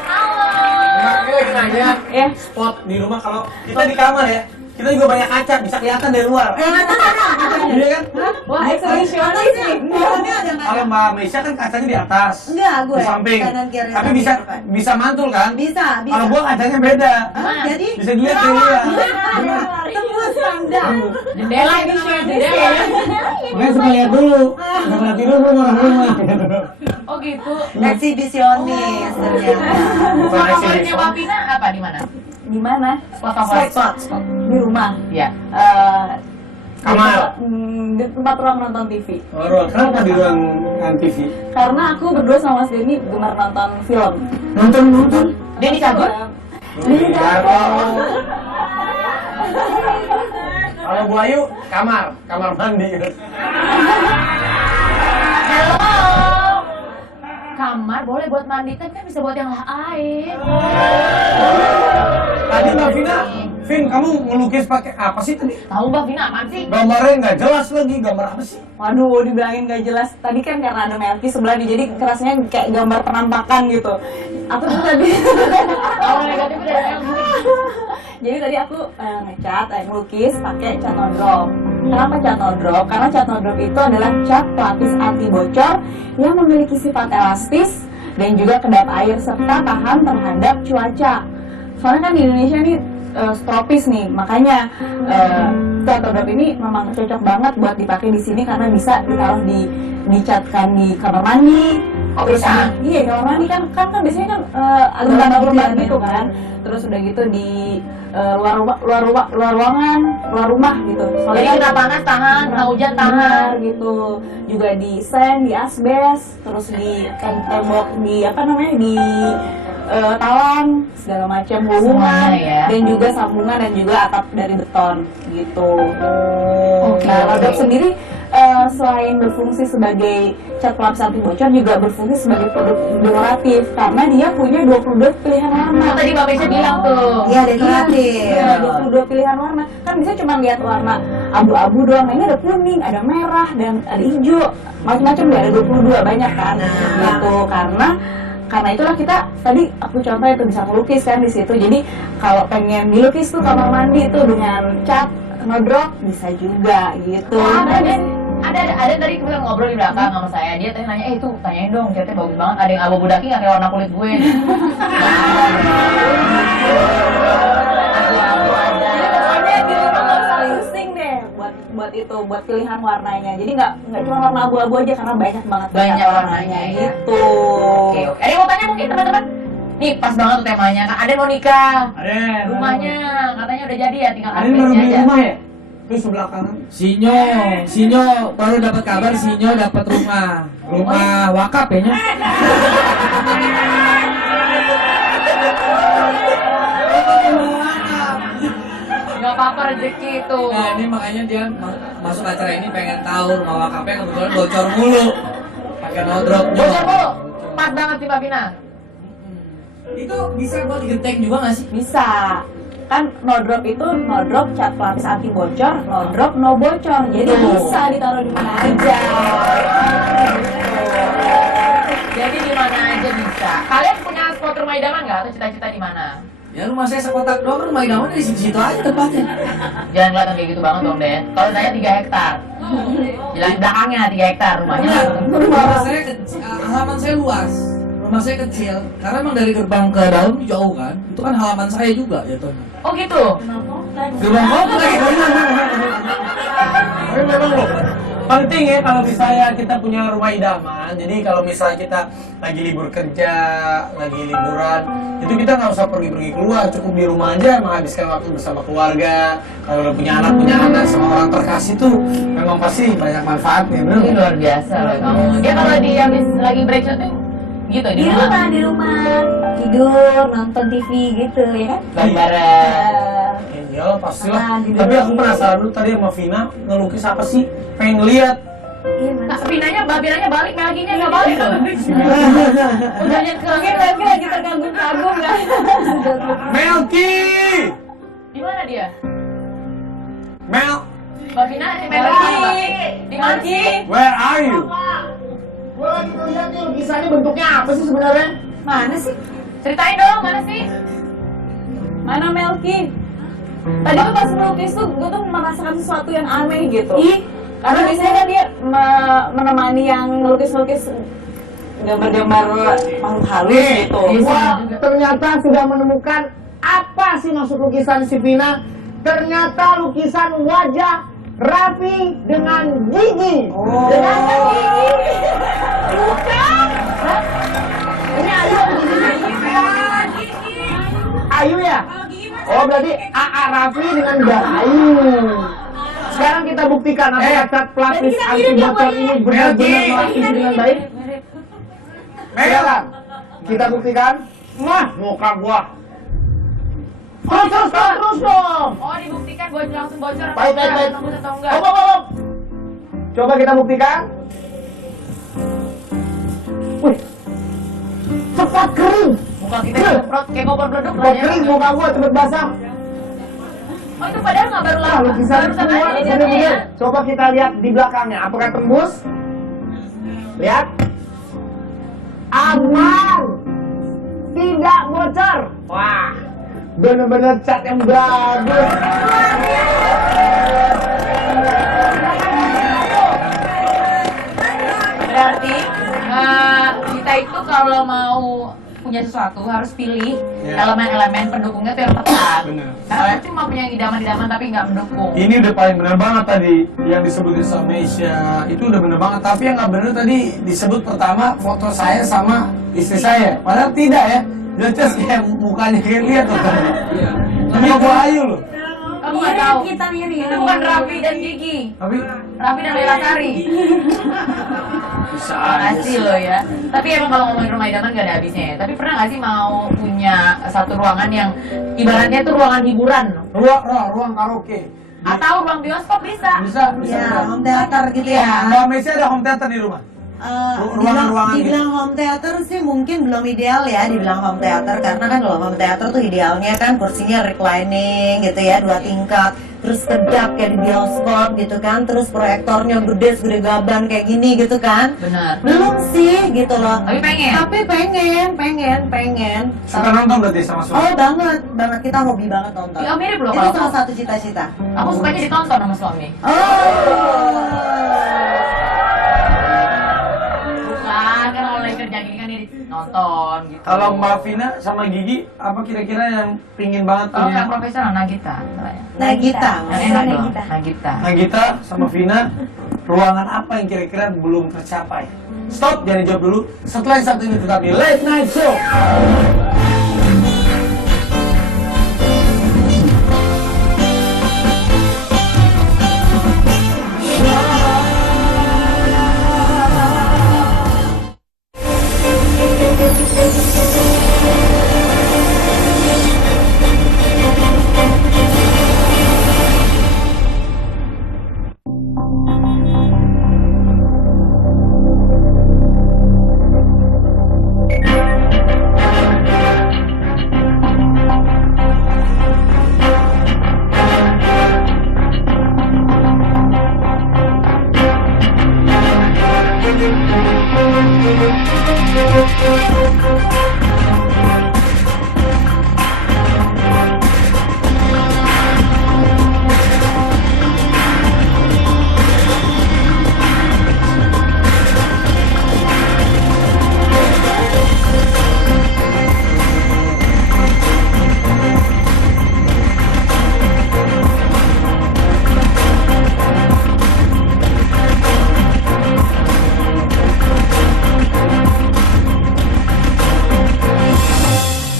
Halo. Enggak, ini lagi nanya. Ya. Spot di rumah kalau kita di kamar ya, kita juga banyak kaca, bisa kelihatan dari luar. Yang atas ada kacanya. Iya kan? Wah, exhibition Atas ini. sih. Bawahnya ada kaca. Kalau Mbak Meisha kan kacanya di atas. Enggak, gue. Di samping. Kanan kiri. Tapi samping, bisa depan. bisa mantul kan? Bisa. Kalau gua kacanya beda. Hah? Jadi Bisa dilihat dari luar. tembus pandang. Jendela ini sih, jendela. Makanya suka lihat dulu. Suka lihat dulu belum orang rumah. Oh Oh gitu. Eksibisionis ternyata. Spot favoritnya Mbak Vina apa di mana? Di mana? Spot favorit. Di rumah. Ya. Kamar. Di tempat ruang nonton TV. Oh, kenapa di ruang TV? Karena aku berdua sama Mas Denny gemar nonton film. Nonton. Dia dicabut? Kalau Bu Ayu, kamar mandi. Halo. Kamar boleh buat mandi, tapi kan bisa buat yang lain. Tadi Mbak Vin, kamu ngelukis pakai apa sih tadi? Tahu Mbak Vina apaan sih? Gambarnya nggak jelas lagi, gambar apa sih? Waduh, dibilangin gak jelas. Tadi kan karena ada Melki sebelah nih, jadi kerasnya kayak gambar penampakan gitu. Aku tuh tadi. Kalau negatif dari Melki. Jadi tadi aku ngecat, ngelukis pakai cat no drop. Kenapa cat no drop? Karena cat no drop itu adalah cat pelapis anti bocor yang memiliki sifat elastis dan juga kedap air serta tahan terhadap cuaca. Soalnya kan di Indonesia nih tropis nih, makanya cat no drop ini memang cocok banget buat dipakai di sini karena bisa ditaruh dicatkan di kamar mandi. Oh bisa? Iya, kamar mandi kan biasanya kan lembab-lembab gitu kan. Terus udah gitu di luar rumah gitu. Jadi kena panas tahan, kena hujan tahan gitu. Juga di seng, di asbes, terus di tembok di di talan segala macam hubungan ya. Dan juga sambungan dan juga atap dari beton gitu. Oke. Nah, Rodop sendiri selain berfungsi sebagai cat pelapis anti bocor juga berfungsi sebagai produk dekoratif karena dia punya 22 pilihan warna. Tadi Mbak Mesya bilang tuh. Iya, dekoratif. Iya, 22 pilihan warna. Kan bisa cuma lihat warna abu-abu doang. Nah, ini ada kuning, ada merah, dan ada hijau. Macam-macam deh, ada 22 banyak kan. Gitu. Karena itulah kita tadi aku contoh itu bisa melukis kan di situ. Jadi kalau pengen dilukis tuh kamar mandi itu dengan cat ngedrop bisa juga gitu. Oh, ada tadi kita ngobrol di belakang sama saya. Dia tadi nanya, itu tanyain dong, catnya bagus banget. Ada yang abu-abu daki nggak kayak warna kulit gue? Buat pilihan warnanya. Jadi nggak cuma warna abu-abu aja karena banyak banget Banyak warnanya ya. gitu. Oke. Ada yang mau tanya mungkin teman-teman? Nih pas banget tuh temanya. Ada mau nikah. Ada. Rumahnya katanya udah jadi ya, tinggal Ada baru adminnya beli aja. rumah ya? Itu sebelah kanan. Sinyo baru dapat kabar Sinyo dapat rumah wakaf ya nya. Gak apa-apa rezeki itu. Nah ini makanya dia masuk acara ini pengen tahu rumah wakafnya kebetulan bocor mulu. Pakai no dropnya. Bocor mulu. Pas banget sih Mbak Vina. Itu bisa buat digetek juga nggak sih? Bisa. Kan no drop itu no drop cat pelapis anti bocor, no drop no bocor. Jadi bisa ditaruh di mana aja. Jadi di mana aja bisa. Kalian punya spot rumah idaman nggak atau cita-cita di mana? Ya rumah saya sekotak doang, rumah idaman di situ aja tempatnya. Jangan kelihatan kayak gitu banget dong, Den. Kalau saya 3 hektar. Jelas belakangnya 3 hektar rumahnya. Rumah saya halaman saya luas. Rumah saya kecil, karena emang dari gerbang ke dalam jauh kan. Itu kan halaman saya juga ya Ton. Oh gitu. Gerbang komplek. Tapi memang loh, penting ya kalau misalnya kita punya rumah idaman. Jadi kalau misalnya kita lagi libur kerja, lagi liburan, itu kita nggak usah pergi-pergi keluar, cukup di rumah aja menghabiskan waktu bersama keluarga. Kalau udah punya anak sama orang terkasih tuh memang pasti banyak manfaatnya, bener. Ini luar biasa loh kamu. Dia kalau di habis lagi break syuting gitu di rumah tidur nonton TV gitu ya kan bareng. Iya pastilah. Tapi aku penasaran dulu tadi sama Vina ngelukis apa sih? Pengen ngeliat. Mbak Vinanya balik, Melkinya nggak balik loh. Udah nyekel. Mungkin Melki lagi terkagum-kagum kan. Melki! Di mana dia? Mel, Mbak Vina, Melki. Di Melki. where are you? Gue lagi ngeliat nih lukisannya bentuknya apa sih sebenarnya? Mana sih? Ceritain dong, mana sih? Mana Melki? Tadi tuh pas melukis tuh gue tuh merasakan sesuatu yang aneh gitu. Karena biasanya kan dia menemani yang ngelukis-lukis gambar-gambar makhluk halus gitu. Wah, ternyata sudah menemukan apa sih maksud lukisan si Vina. Ternyata lukisan wajah Raffi dengan gigi. Dengan gigi. Bukan. Ini Ayu apa di sini? Ayu ya? Oh berarti AA Raffi dengan Gayu. Sekarang kita buktikan apakah cat pelapis anti bocor ini benar-benar melapisi dengan baik. Sekarang kita buktikan. Wah, muka gua. Terus dong. Oh, dibuktikan bocor langsung bocor Baik. tembus atau enggak? Op. Coba kita buktikan. Wih, cepat kering. Muka kita semprot kayak kompor beleduk Cepat kering, muka gua cepet basah. Oh, itu padahal nggak baru Nah, lukisan barusan keluar aja jatuhnya ya. bener-bener. Coba kita lihat di belakangnya, apakah tembus? Lihat. Aman. Tidak bocor. Wah, bener-bener cat yang bagus. Berarti kita itu kalau mau punya sesuatu harus pilih elemen-elemen pendukungnya tuh yang tepat. Bener. Karena cuma punya yang idaman-idaman tapi nggak mendukung. Ini udah paling benar banget tadi yang disebutin sama Meisha, itu udah bener banget. Tapi yang nggak bener tadi disebut pertama foto saya sama istri saya, padahal tidak ya. Jelas kayak mukanya kayak lihat tuh. Ini gua Ayu loh. Kamu nggak tahu. Kita mirip. Itu bukan Raffi dan Gigi. Tapi Raffi dan Leila Sari. bisa aja Makasih sih. lo ya. Tapi emang kalau ngomongin rumah idaman gak ada habisnya ya. Tapi pernah gak sih mau punya satu ruangan yang ibaratnya tuh ruangan hiburan? Ruang karaoke. Atau ruang bioskop bisa? Bisa. Ya, home theater gitu ya. Mbak Meisha ada home theater di rumah? Ruangan-ruangan dibilang home theater sih mungkin belum ideal ya dibilang home theater, karena kan kalau home theater tuh idealnya kan kursinya reclining gitu ya, 2 tingkat, terus kedap kayak di bioskop gitu kan, terus proyektornya gede segede gaban kayak gini gitu kan. Benar. Belum sih gitu loh. Tapi pengen. Tapi pengen. Suka nonton berarti sama suami? Oh banget, kita hobi banget nonton. Ya, mirip loh Itu kalau salah satu cita-cita. Aku sukanya ditonton sama suami. Bukan, kan kalau lagi kerja gini kan dia nonton gitu. Kalau Mbak Vina sama Gigi, apa kira-kira yang pingin banget Kalau punya? nggak profesional, Nagita. Nagita. Yang enak dong, Nagita. Nagita sama Vina, ruangan apa yang kira-kira belum tercapai? Stop, jangan dijawab dulu. Setelah yang satu ini tetap di Late Night Show.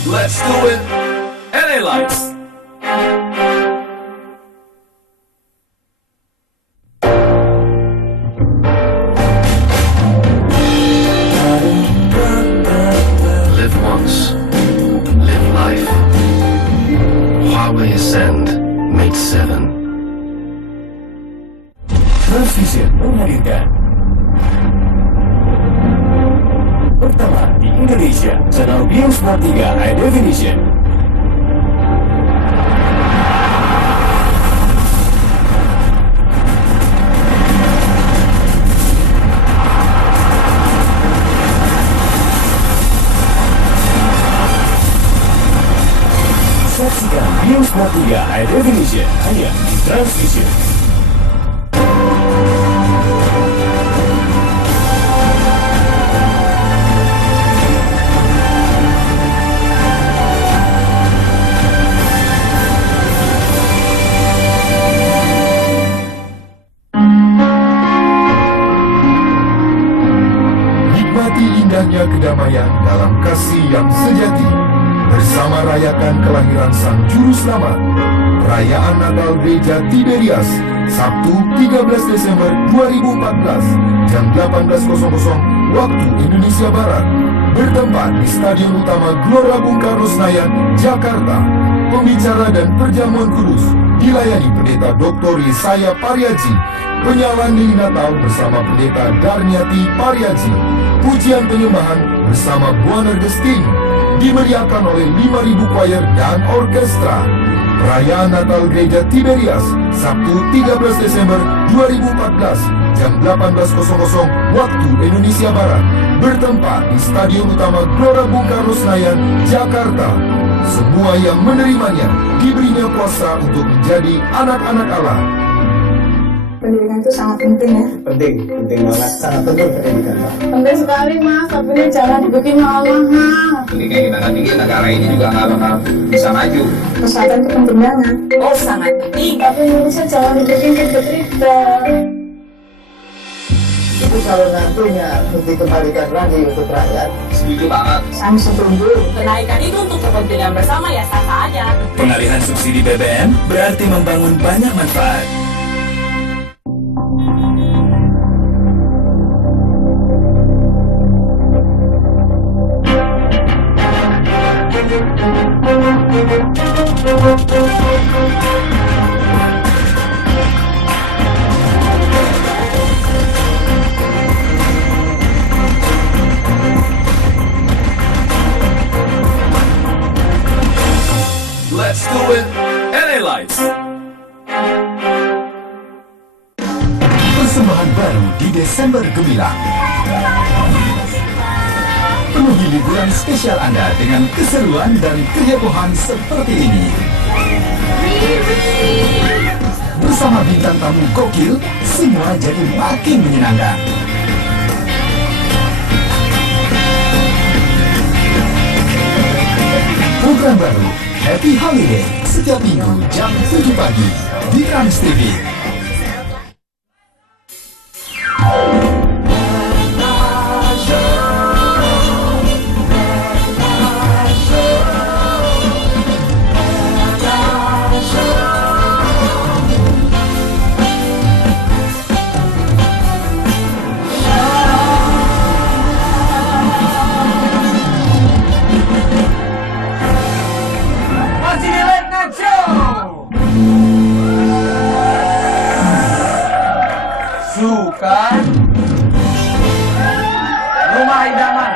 Let's do it. LA Lights. Live once. Live life. Huawei Ascend Mate 7. Transvision menghadirkan pertama di Indonesia channel Beam Smart 3 High Definition. Saksikan Beam Smart 3 High Definition hanya di Transvision. Nikmati indah indahnya kedamaian dalam kasih yang sejati. Bersama rayakan kelahiran Sang Juru Selamat. Perayaan Natal Gereja Tiberias, Sabtu 13 Desember 2014, jam 18.00 waktu Indonesia Barat. Bertempat di Stadion Utama Gelora Bung Karno Senayan, Jakarta. Pembicara dan perjamuan kudus dilayani Pendeta Dr. Yesaya Pariaji. Penyalaan lilin Natal bersama Pendeta Darniati Pariaji. Pujian penyembahan bersama Buana Gestin. Dimeriahkan oleh 5.000 choir dan orkestra. Perayaan Natal Gereja Tiberias, Sabtu 13 Desember 2014, jam 18.00 waktu Indonesia Barat. Bertempat di Stadion Utama Gelora Bung Karno Senayan, Jakarta. Semua yang menerimanya diberinya kuasa untuk menjadi anak-anak Allah. Pendidikan itu sangat penting ya. Penting banget, sangat penting pendidikan, Pak. Penting sekali mas, tapi ini jangan dibikin mahal-mahal. Pendidikan kita bikin negara ini juga nggak bakal bisa maju. Kesehatan itu penting banget. Oh, sangat penting. Tapi Indonesia jangan dibikin ribet-ribet. Itu salah satunya untuk dikembalikan lagi untuk rakyat. Setuju banget. Saya setuju. Kenaikan itu untuk kepentingan bersama ya sah-sah aja. Pengalihan subsidi BBM berarti membangun banyak manfaat. Let's do it, LA Lights. Persembahan baru di Desember Gemilang. Penuhi liburan spesial Anda dengan keseruan dan kehebohan seperti ini. Bersama bintang tamu gokil, semua jadi makin menyenangkan. Program baru Happy Holiday setiap minggu jam 7 pagi di Trans TV. Masih di Late Night Show. Suka Rumah Idaman.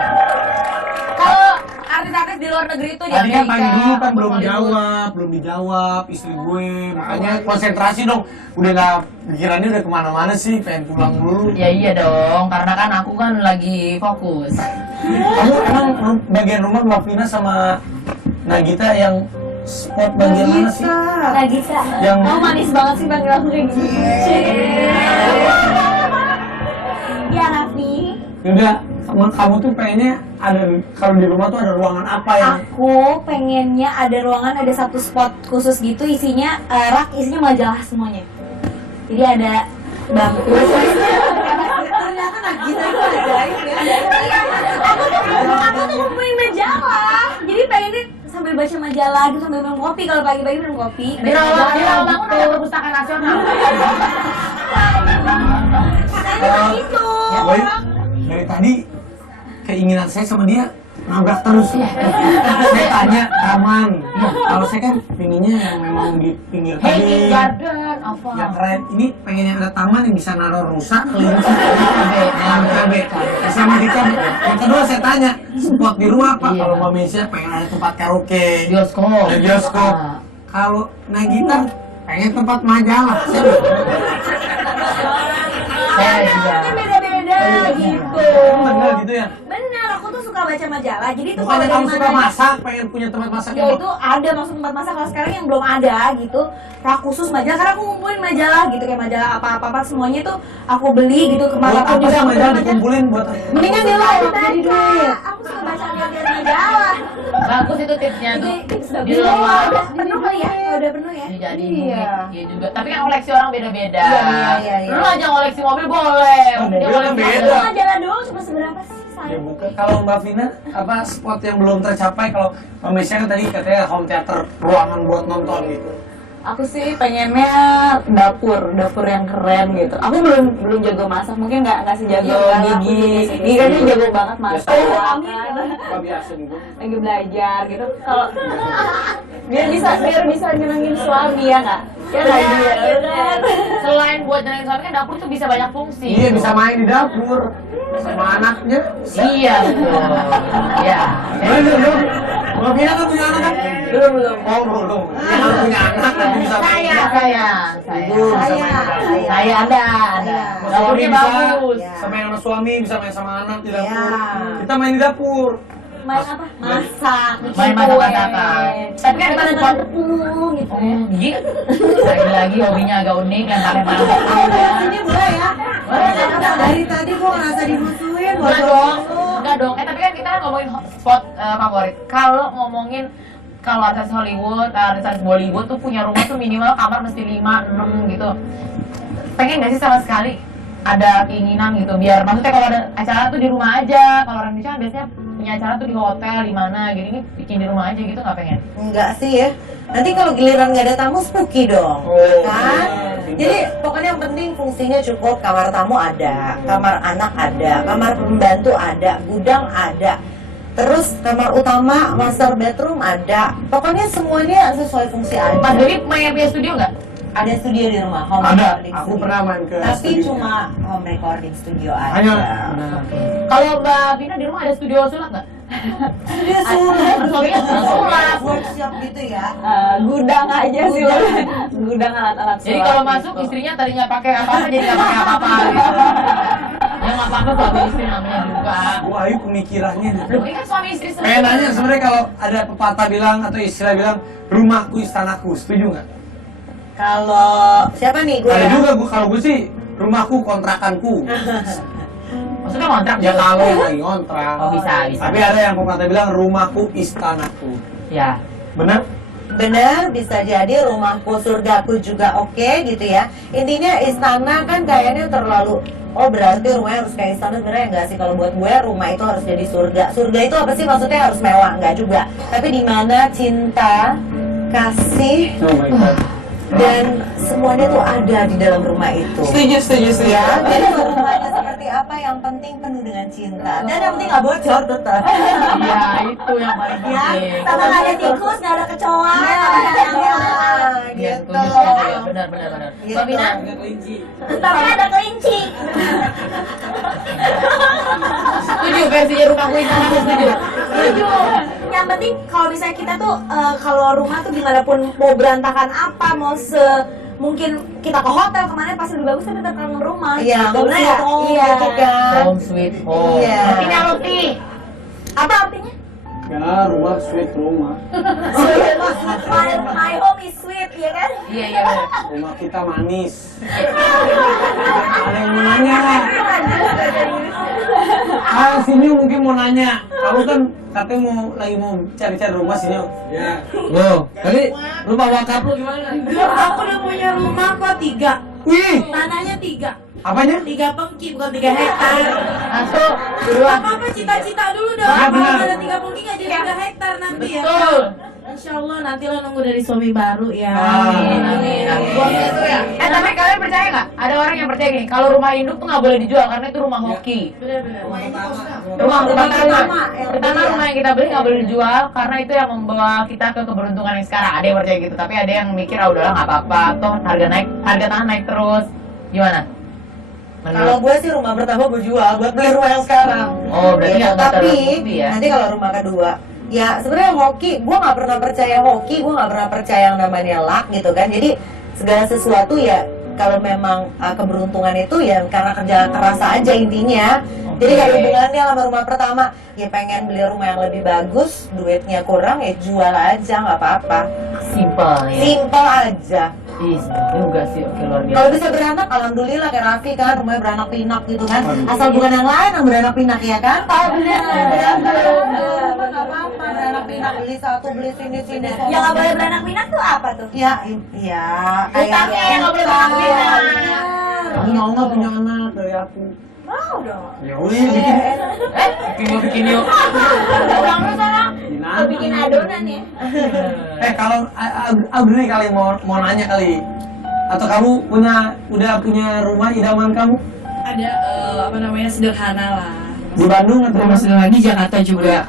Kalau artis-artis di luar negeri itu di Tadi kan Amerika, pagi dulu kan belum Hollywood. dijawab istri gue, makanya konsentrasi dong. Udah nggak pikirannya udah kemana-mana sih, pengen pulang dulu. Ya iya dong, karena kan aku kan lagi fokus. Kamu emang bagian rumah Mbak Vina sama Nagita yang spot bagian mana sih? Nagita. Yang Oh manis banget sih panggil aku kayak gini. Ya Raffi. udah kamu tuh pengennya ada kalau di rumah tuh ada ruangan apa yang Aku pengennya ada ruangan, ada satu spot khusus gitu isinya rak, isinya majalah semuanya. Jadi ada bangku. Ternyata Nagita itu ajaib ya. Aku tuh ngomongin majalah. Jadi pengennya sambil baca majalah gitu, sambil minum kopi. Kalau pagi-pagi minum kopi. Di Rawamangun ada perpustakaan nasional. Itu. Boy, dari tadi keinginan saya sama dia nabrak terus. Saya tanya aman. Kalau saya kan pinginnya yang memang di pinggir Hanging tadi. garden apa? Ya keren. Ini pengennya ada taman yang bisa naruh rusak keliling cabe. Sama kita. Yang kedua saya tanya spot di rumah apa? Kalau Mbak Mesia pengen ada tempat karaoke, Bioskop. ada bioskop. Kalau Nagita pengen tempat majalah. Saya juga. Kan beda-beda gitu. Bener gitu ya. Bener, aku tuh suka baca majalah. Jadi tuh Bukannya kalau kamu dari suka mana- masak, pengen punya tempat masak Ya itu ada maksud tempat masak, kalau sekarang yang belum ada gitu rak khusus majalah, karena aku ngumpulin majalah gitu, kayak majalah apa-apa semuanya tuh aku beli gitu, buat kemana apa pun juga sih aku majalah baca. dikumpulin buat Mendingan dia lah jadi duit. Aku suka baca lihat majalah. Bagus itu tipsnya tuh. Jadi Di luar. udah penuh kali ya? Udah penuh ya? Jadi Iya. iya juga. Tapi kan koleksi orang beda-beda. Iya. Lu aja koleksi mobil boleh. Oh, Dia mobil kan koleksi beda. Itu majalah. majalah doang cuma seberapa sih? Ya bukan. Kalau Mbak Vina, apa spot yang belum tercapai? Kalau Mbak Mesya kan tadi katanya home theater, ruangan buat nonton gitu. Aku sih pengennya dapur yang keren gitu. Aku belum jago masak, mungkin nggak sejago Gigi. Gigi kan dia jago banget masak. Nggak biasa juga. Lagi belajar gitu. Kalau biar bisa nyenengin suami ya nggak? Ya nggak dia. Selain buat nyenengin suami kan dapur tuh bisa banyak fungsi. Iya, bisa main di dapur sama anaknya. Iya betul. Ya. Belum. Mbak Vina kan punya anak kan? Belum. Oh belum. Ya kalau punya anak nanti bisa main. Saya ada. Dapurnya bagus. Sama yang sama suami, bisa main sama anak di dapur. Kita main di dapur. Main apa? Masak. Main masak-masakan. Tapi kan kita support tepung gitu. Iya. Lagi hobinya agak unik, lempar-lempar. Ini boleh ya? Dari tadi gua ngerasa dimusuhin. Enggak dong. Tapi kan kita ngomongin spot favorit. Kalau ngomongin kalau artis Hollywood, artis Bollywood tuh punya rumah tuh minimal kamar mesti 5-6 gitu. Pengen nggak sih sama sekali ada keinginan gitu biar maksudnya kalau ada acara tuh di rumah aja. Kalau orang Indonesia kan biasanya punya acara tuh di hotel di mana gitu, ini bikin di rumah aja gitu, nggak pengen? Enggak sih ya. Nanti kalau giliran nggak ada tamu spooky dong, kan? Jadi pokoknya yang penting fungsinya cukup. Kamar tamu ada, kamar anak ada, kamar pembantu ada, gudang ada. Terus kamar utama, master bedroom ada. Pokoknya semuanya sesuai fungsi aja. Mas Dewi main punya studio nggak? Ada studio di rumah, home Ada. recording Aku studio. pernah main ke Tapi studio. cuma home recording studio aja. Hanya. Kalau Mbak Vina di rumah ada studio sulap nggak? Studio sulap, Suaminya sulap. workshop gitu ya. Gudang aja sih. Gudang alat-alat Jadi sulap kalau gitu. masuk istrinya tadinya pakai apa-apa jadi nggak pakai apa-apa gitu. Ya nggak apa-apa suami istri namanya juga. Wah, ayo pemikirannya. Loh, ini kan suami istri Pengen nanya sebenarnya kalau ada pepatah bilang atau istilah bilang rumahku istanaku, setuju nggak? Kalau siapa nih gue? Ada juga kalau gue sih rumahku kontrakanku. Maksudnya kontrak Ya kalau yang lagi kontrak. Oh, bisa. Tapi ada yang pepatah bilang rumahku istanaku. Ya. Benar? Benar, bisa jadi rumahku surgaku juga oke gitu ya. Intinya istana kan kayaknya terlalu, oh berarti rumahnya harus kayak istana. Sebenarnya enggak sih, kalau buat gue rumah itu harus jadi surga. Surga itu apa sih maksudnya? Harus mewah? Enggak juga. Tapi di mana cinta, kasih, Oh my god. dan semuanya tuh ada di dalam rumah itu. Setuju. Ya, jadi kalau rumahnya seperti apa, yang penting penuh dengan cinta. Dan yang penting nggak bocor tetap. Iya, itu yang paling Ya, penting. sama nggak ada tikus, nggak ada kecoa, Iya, gitu. setuju. Benar. Gitu. Mbak Vina? Tapi ada kelinci. Setuju versinya rumahku istanaku, setuju. Setuju. Yang penting kalau misalnya kita tuh kalau rumah tuh gimana pun mau berantakan apa, mau mungkin kita ke hotel kemana pasti lebih bagus tapi tetap kangen rumah. Iya, gitu. home Bener sweet nggak? home Iya. gitu kan. Home sweet home. Iya. Artinya Lutfi. Apa artinya? Ya, rumah sweet rumah. My home is sweet, ya kan? Iya, benar. Rumah kita manis. Ada yang mau nanya? Sini mungkin mau nanya. Kamu kan katanya mau cari-cari rumah sini. Ya. Loh, tadi rumah wakaf lu gimana? Aku udah punya rumah kok 3. Wih, Tanahnya 3. apanya? 3 pengki bukan 3 hektar. Masuk. Gak apa-apa, cita-cita dulu dong. Ah, Kalau benar. ada 3 pengki nggak jadi 3 hektar nanti ya. Betul. Insya Allah nanti lo nunggu dari suami baru ya. Amin. Tapi kalian percaya nggak? Ada orang yang percaya gini, kalau rumah induk tuh nggak boleh dijual karena itu rumah hoki. Benar-benar. Rumah pertama. yang Pertama beli ya. rumah yang kita beli nggak boleh dijual karena itu yang membawa kita ke keberuntungan yang sekarang. Ada yang percaya gitu, tapi ada yang mikir ah udahlah nggak apa-apa, toh harga tanah naik terus. Gimana? Kalau gue sih rumah pertama gue jual buat beli rumah yang sekarang. Oh, berarti Gitu. nggak Tapi terbukti ya? nanti kalau rumah kedua, ya sebenarnya hoki, gue nggak pernah percaya hoki, gue nggak pernah percaya yang namanya luck gitu kan. Jadi segala sesuatu ya kalau memang keberuntungan itu ya karena kerja keras aja intinya. Jadi kalau hubungannya sama rumah pertama, ya pengen beli rumah yang lebih bagus, duitnya kurang ya jual aja nggak apa-apa. Simple ya. Simple aja. Ih, juga sih, oke luar biasa. Kalau bisa beranak, alhamdulillah kayak Raffi kan, rumahnya beranak pinak gitu kan. Asal bukan yang lain yang beranak pinak ya kan? Oh benar. Nggak apa-apa beranak pinak, beli satu, beli sini. Yang nggak boleh beranak pinak tuh apa tuh? Ya, iya. Utangnya yang nggak boleh beranak pinak. Iya, mau nggak punya anak dari aku? Mau dong. Ya udah bikin. bikin yuk. Pulang lu sana. Lu bikin adonan ya. Kalau Audrey kali mau nanya kali. Atau kamu udah punya rumah idaman kamu? Ada apa namanya sederhana lah. Di Bandung atau Rumah sederhana di Jakarta juga.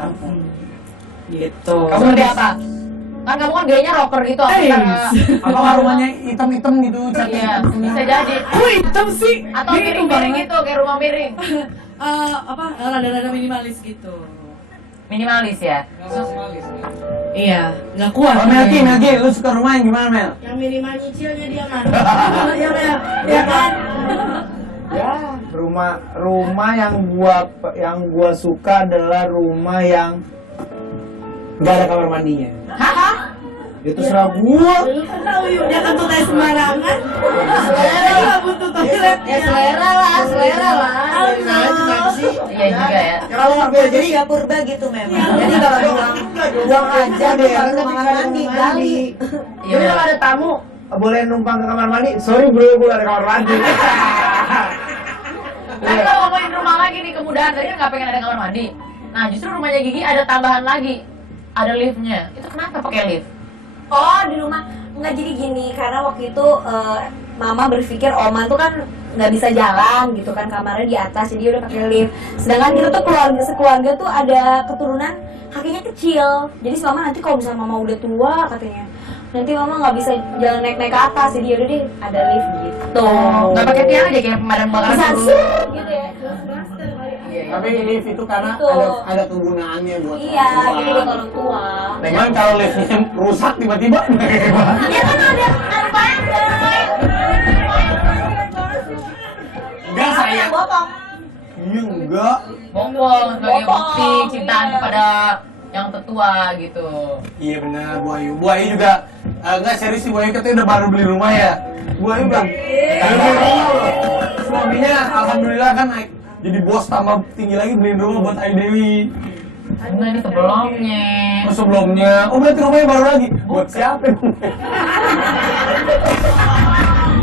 Gitu. Kamu lebih apa? Kan kamu kan gayanya rocker gitu. Apa rumahnya hitam-hitam gitu? Iya, bisa jadi. Kok hitam sih? Atau miring-miring gitu, kayak rumah miring. Rada-rada minimalis gitu. Minimalis ya? Iya, nggak kuat. Oh, Melki, lu suka rumah yang gimana, Mel? Yang minimal nyicilnya dia kan. Iya, Mel. Iya kan? Ya, rumah yang gua suka adalah rumah yang nggak ada kamar mandinya. Ya terserah gua. Lu kan tahu yuk, dia kan tuh kayak sembarangan. Selera lah butuh toilet. Ya selera lah. Iya juga ya. Kalau jadi nggak purba gitu memang. Jadi kalau buang aja deh, kamar mandi gali. Jadi kalau ada tamu boleh numpang ke kamar mandi. Sorry bro, gua nggak ada kamar mandi. Tapi kalau ngomongin rumah lagi nih, kemudahan tadi kan nggak pengen ada kamar mandi. Nah justru rumahnya Gigi ada tambahan lagi, ada liftnya. Itu kenapa pakai lift? Oh di rumah nggak, jadi gini, karena waktu itu mama berpikir Oma tuh kan nggak bisa jalan gitu kan, kamarnya di atas, jadi udah pakai lift. Sedangkan kita tuh sekeluarga tuh ada keturunan kakinya kecil, jadi selama nanti kalau misalnya mama udah tua katanya nanti mama nggak bisa jalan naik ke atas, jadi udah deh ada lift gitu. Nggak pakai tiang aja kayak pemadam kebakaran Bisa dulu. sih gitu ya. Tapi lift itu karena ada kegunaannya buat Iya, orang tua. jadi buat orang tua. Cuman kalau liftnya rusak tiba-tiba, Ya kan ada banyak. enggak saya. Botong. Iya enggak. Bokong sebagai Bokong, bukti cintaan iya. kepada yang tetua gitu. Iya benar, Bu Ayu. Bu Ayu juga enggak serius sih, Bu Ayu katanya udah baru beli rumah ya. Bu Ayu bilang, suaminya alhamdulillah kan naik jadi bos, tambah tinggi lagi beliin rumah buat Ayu Dewi. Enggak, ini sebelumnya. Oh sebelumnya, oh berarti rumahnya baru lagi. Buat siapa?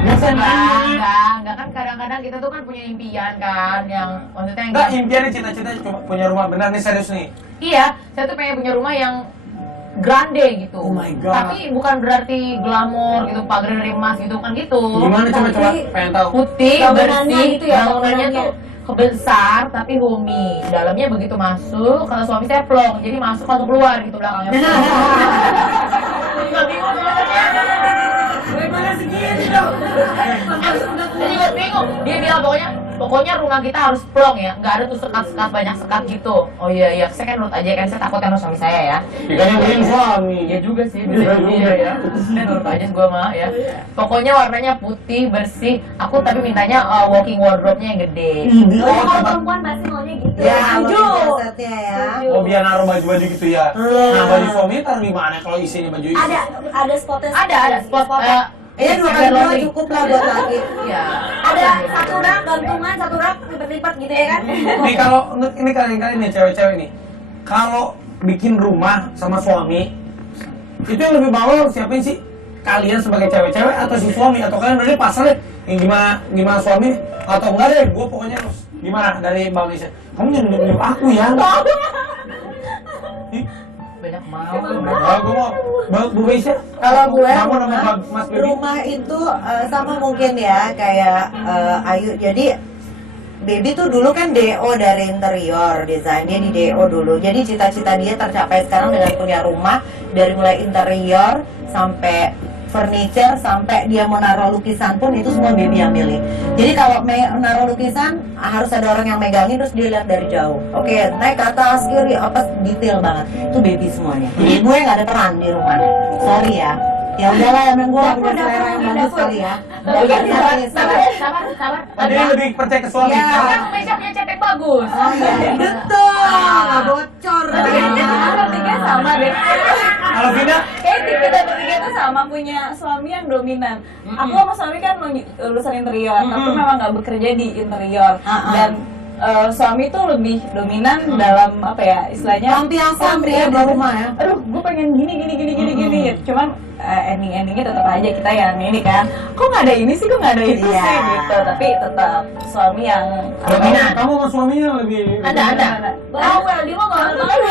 Enggak kan kadang-kadang kita tuh kan punya impian kan, yang maksudnya yang Enggak, impiannya cita-cita cuma punya rumah, benar nih, serius nih. Iya, saya tuh pengen punya rumah yang grande gitu. Oh my God. Tapi bukan berarti glamor gitu, pagar dari emas gitu kan gitu. Gimana coba pengen tahu. Putih, Bangunannya bersih, gitu ya, bangunannya tuh besar tapi homey. Dalamnya begitu masuk, kata suami saya plong, jadi masuk langsung keluar gitu belakangnya. Nggak bingung sebenarnya. Bagaimana segini dong? Saya juga bingung. Dia bilang pokoknya rumah kita harus plong ya, nggak ada tuh sekat-sekat, banyak sekat gitu. Oh iya, saya kan nurut aja kan, saya takut sama suami saya ya. Ikannya beliin suami. Iya juga sih, bisa juga ya. Saya nurut aja gue mah ya. Pokoknya warnanya putih, bersih. Aku tapi mintanya walking wardrobe-nya yang gede. Oh, kalau perempuan pasti maunya gitu. Ya, Setuju. setnya ya. Oh biar naruh baju-baju gitu ya. Nah baju suami taruh di mana kalau isinya baju isi? Ada spotnya. Ada spot. Iya 2x2 cukup lah buat laki. Iya. Ada satu rak gantungan, satu rak lipat-lipat gitu ya kan? Nih kalau ini kalian nih cewek-cewek nih, kalau bikin rumah sama suami, itu yang lebih bawel siapin sih? Kalian sebagai cewek-cewek atau si suami, atau kalian dari pasar deh yang gimana suami, atau enggak deh gue pokoknya harus gimana dari Mbak Misha? Kamu nyuruh aku ya? Banyak mau. Gue mau Bu Misha. Kalau gue kamu nama Mas Baby. rumah itu sama mungkin ya kayak Ayu. Jadi Baby tuh dulu kan DO dari interior desain, dia di DO dulu. Jadi cita-cita dia tercapai sekarang dengan punya rumah, dari mulai interior sampai furniture sampai dia mau naruh lukisan pun itu semua Baby yang milih. Jadi kalau naruh lukisan harus ada orang yang megangin terus dia lihat dari jauh. Oke, naik ke atas kiri apa detail banget. Itu Baby semuanya. Jadi gue nggak ada peran di rumahnya. Sorry ya. Ya udahlah, emang gue punya selera yang bagus kali ya. Sabar. Tadi lebih percaya ke suami. Ya. Karena Mesya punya cetek bagus. Oh iya, betul. Nggak bocor. Kayaknya kita bertiga sama deh. Kalau Vina, Kayak kita bertiga tuh sama, punya suami yang dominan. Aku sama suami kan lulusan interior, tapi memang nggak bekerja di interior. Dan suami tuh lebih dominan dalam apa ya istilahnya Lampiasan dia di rumah ya. Aduh, gue pengen gini. Cuman endingnya tetap aja kita yang ini kan. Kok nggak ada ini sih, kok nggak ada itu Iya. sih gitu. Tapi tetap suami yang Dominan. Kamu sama suaminya lebih Ada. Bawel, dia mah bawel banget.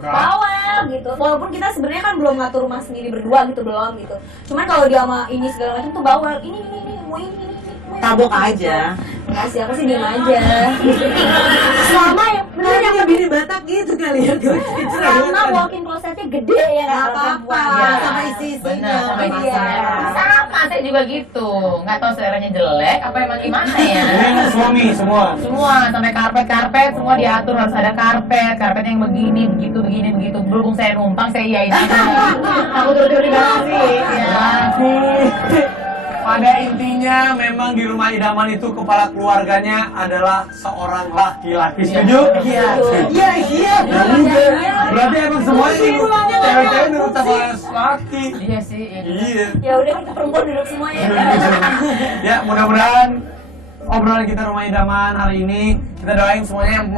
Bawel gitu. Walaupun kita sebenarnya kan belum ngatur rumah sendiri berdua gitu, belum gitu. Cuman kalau dia sama ini segala macam tuh bawel. Ini, mau ini. Tabok aja. Enggak sih, aku sih diem aja. Selama yang bener yang bini Batak gitu kali ya. selama walk-in closetnya gede ya Nggak nggak apa-apa. Iya. Sama isi-isinya. Benar, sama Iya. isinya. Sama, saya juga gitu. Nggak tahu seleranya jelek, apa emang gimana ya? Ini suami semua. Semua, sampai karpet semua diatur, harus ada karpet yang begini, begitu. Berhubung saya numpang, saya iyain aja. Aku tidur di dalam sih. Ya. Pada intinya memang di rumah idaman itu kepala keluarganya adalah seorang laki-laki. Setuju? Iya. Ya udah. Berarti emang semuanya cewek-cewek nurut sama laki. Iya sih. Iya. ya udah kita perempuan duduk semuanya. Ya mudah-mudahan obrolan kita rumah idaman hari ini kita doain semuanya yang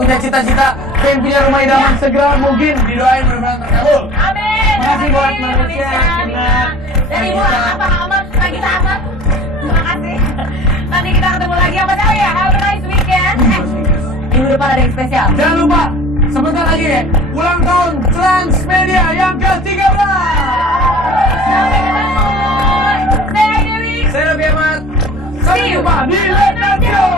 punya cita-cita pengen punya rumah idaman segera mungkin didoain mudah-mudahan terkabul. Amin. Makasih buat Malaysia. Dan Ibu Ahmad, kita Ahmad. Terima kasih. Nanti kita ketemu lagi sama saya ya. Have a nice weekend. Minggu depan ada yang spesial. Jangan lupa sebentar lagi ulang tahun Transmedia yang ke-13. Sampai ketemu. Saya Dewi. Saya Raffi Ahmad. Sampai jumpa di Late Night Show.